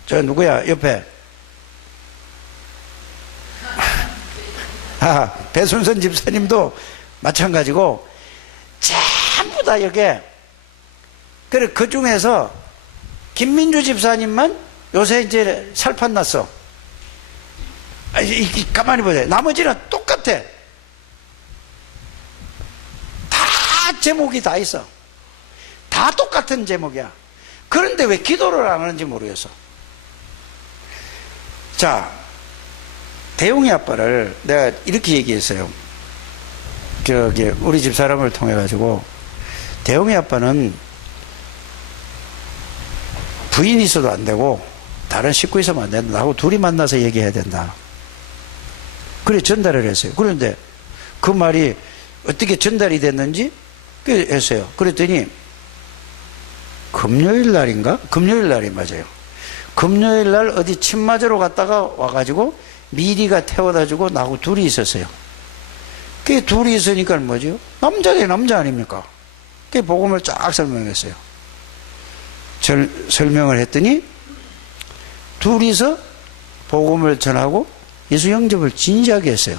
저 누구야 옆에 배순선 집사님도 마찬가지고 전부 다 여기에. 그래, 그 중에서 김민주 집사님만 요새 이제 살판 났어. 가만히 보세요. 나머지는 똑같아. 다 제목이 다 있어. 다 똑같은 제목이야. 그런데 왜 기도를 안 하는지 모르겠어. 자, 대웅이 아빠를 내가 이렇게 얘기했어요. 우리 집 사람을 통해 가지고, 대웅이 아빠는 부인이 있어도 안 되고 다른 식구 있으면 안 된다. 나하고 둘이 만나서 얘기해야 된다. 그래 전달을 했어요. 그런데 그 말이 어떻게 전달이 됐는지 했어요. 그랬더니 금요일 날인가? 금요일 날이 맞아요. 금요일 날 어디 침 맞으러 갔다가 와가지고 미리가 태워다 주고 나하고 둘이 있었어요. 그 둘이 있으니까 뭐죠? 남자 대 남자 아닙니까? 그 복음을 쫙 설명했어요. 설명을 했더니 둘이서 복음을 전하고 예수 영접을 진지하게 했어요.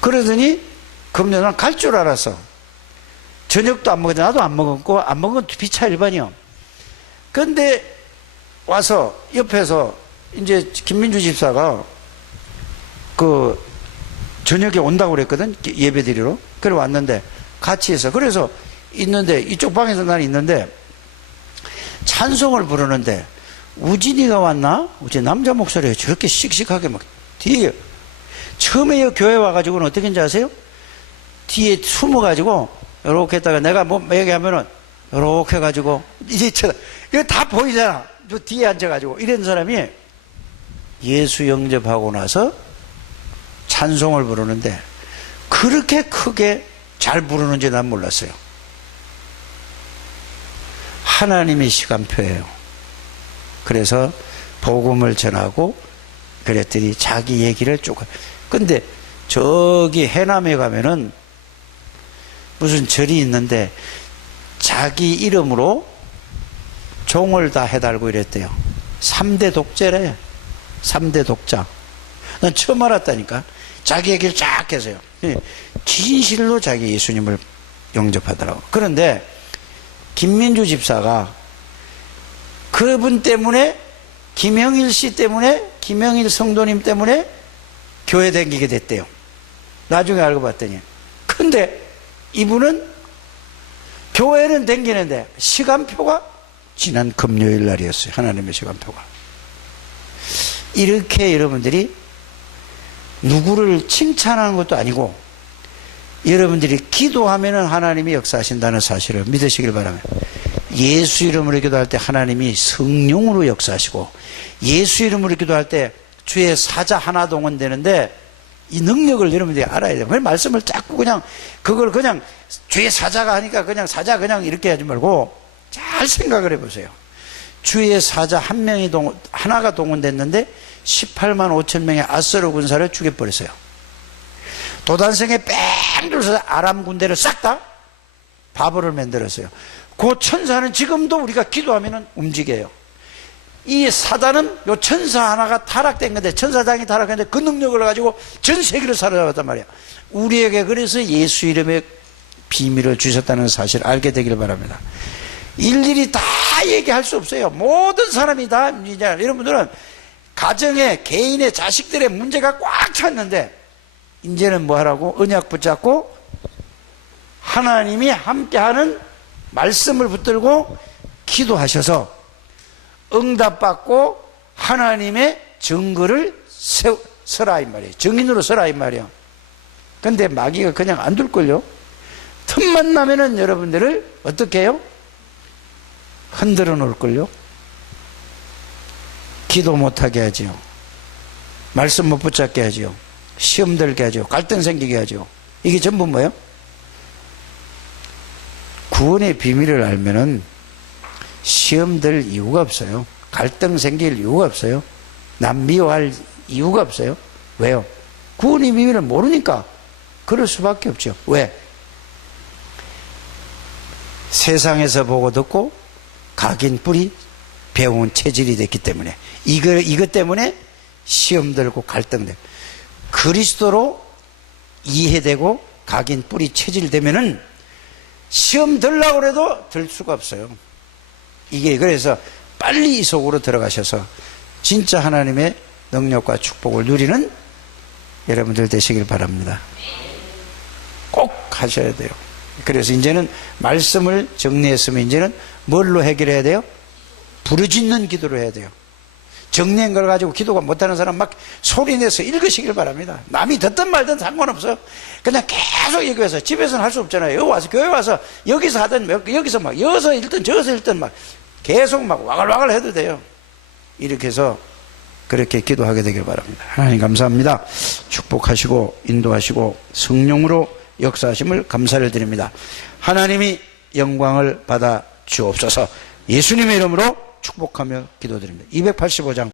그러더니 금년은 갈 줄 알았어. 저녁도 안 먹었는데 나도 안 먹었고 안 먹은 건 피차 일반이요. 근데 와서 옆에서 이제 김민주 집사가 그 저녁에 온다고 그랬거든, 예배 드리러. 그래 왔는데 같이 해서 그래서 있는데 이쪽 방에서 난 있는데 찬송을 부르는데 우진이가 왔나? 어제 남자 목소리가 저렇게 씩씩하게 막 뒤에 처음에 교회 와가지고는 어떻게 했는지 아세요? 뒤에 숨어가지고 이렇게 했다가 내가 뭐 얘기하면은 이렇게 해가지고 이제 이거 다 보이잖아. 저 뒤에 앉아가지고 이런 사람이 예수 영접하고 나서 찬송을 부르는데 그렇게 크게 잘 부르는지 난 몰랐어요. 하나님의 시간표예요. 그래서 복음을 전하고 그랬더니 자기 얘기를 쭉. 근데 저기 해남에 가면은 무슨 절이 있는데 자기 이름으로 종을 다 해달고 이랬대요. 3대 독재래. 3대 독자. 난 처음 알았다니까. 자기 얘기를 쫙 해서요. 진실로 자기 예수님을 영접하더라고. 그런데 김민주 집사가 그분 때문에, 김영일 씨 때문에, 김영일 성도님 때문에 교회 다니게 됐대요. 나중에 알고 봤더니. 근데 이분은 교회는 다니는데 시간표가 지난 금요일 날이었어요. 하나님의 시간표가. 이렇게 여러분들이 누구를 칭찬하는 것도 아니고 여러분들이 기도하면 하나님이 역사하신다는 사실을 믿으시길 바랍니다. 예수 이름으로 기도할 때 하나님이 성령으로 역사하시고 예수 이름으로 기도할 때 주의 사자 하나 동원되는데 이 능력을 여러분들이 알아야 돼요. 그 말씀을 자꾸 그냥 그걸 그냥 주의 사자가 하니까 그냥 사자 그냥 이렇게 하지 말고 잘 생각을 해보세요. 주의 사자 한 명이 하나가 동원됐는데 18만 5천 명의 아스르 군사를 죽여버렸어요. 도단성에 뺑 둘러서 아람 군대를 싹 다 바보를 만들었어요. 그 천사는 지금도 우리가 기도하면 움직여요. 이 사단은 요 천사 하나가 타락된 건데, 천사장이 타락했는데 그 능력을 가지고 전 세계를 사로잡았단 말이야. 우리에게 그래서 예수 이름의 비밀을 주셨다는 사실을 알게 되기를 바랍니다. 일일이 다 얘기할 수 없어요. 모든 사람이 다 이제 여러분들은 가정에 개인의 자식들의 문제가 꽉 찼는데 이제는 뭐 하라고? 언약 붙잡고 하나님이 함께하는 말씀을 붙들고 기도하셔서 응답받고 하나님의 증거를 서라 이 말이에요. 증인으로 서라 이 말이에요. 근데 마귀가 그냥 안 둘걸요. 틈만 나면은 여러분들을 어떻게 해요? 흔들어 놓을걸요. 기도 못하게 하지요. 말씀 못 붙잡게 하지요. 시험 들게 하죠. 갈등 생기게 하죠. 이게 전부 뭐예요? 구원의 비밀을 알면은 시험 들 이유가 없어요. 갈등 생길 이유가 없어요. 남 미워할 이유가 없어요. 왜요? 구원의 비밀을 모르니까 그럴 수밖에 없죠. 왜? 세상에서 보고 듣고 각인 뿌리 배운 체질이 됐기 때문에 이것 때문에 시험 들고 갈등되고 그리스도로 이해되고 각인 뿌리 체질되면은 시험 들라고 해도 들 수가 없어요. 이게 그래서 빨리 이 속으로 들어가셔서 진짜 하나님의 능력과 축복을 누리는 여러분들 되시길 바랍니다. 꼭 하셔야 돼요. 그래서 이제는 말씀을 정리했으면 이제는 뭘로 해결해야 돼요? 부르짖는 기도를 해야 돼요. 정리한 걸 가지고 기도가 못하는 사람 막 소리내서 읽으시길 바랍니다. 남이 듣든 말든 상관없어요. 그냥 계속 얘기해서 집에서는 할 수 없잖아요. 여기 와서 교회 와서 여기서 하든 여기서 막 여기서 읽든 저기서 읽든 막 계속 막 와글와글 해도 돼요. 이렇게 해서 그렇게 기도하게 되길 바랍니다. 하나님 감사합니다. 축복하시고 인도하시고 성령으로 역사하심을 감사를 드립니다. 하나님이 영광을 받아 주옵소서. 예수님의 이름으로 축복하며 기도드립니다. 285장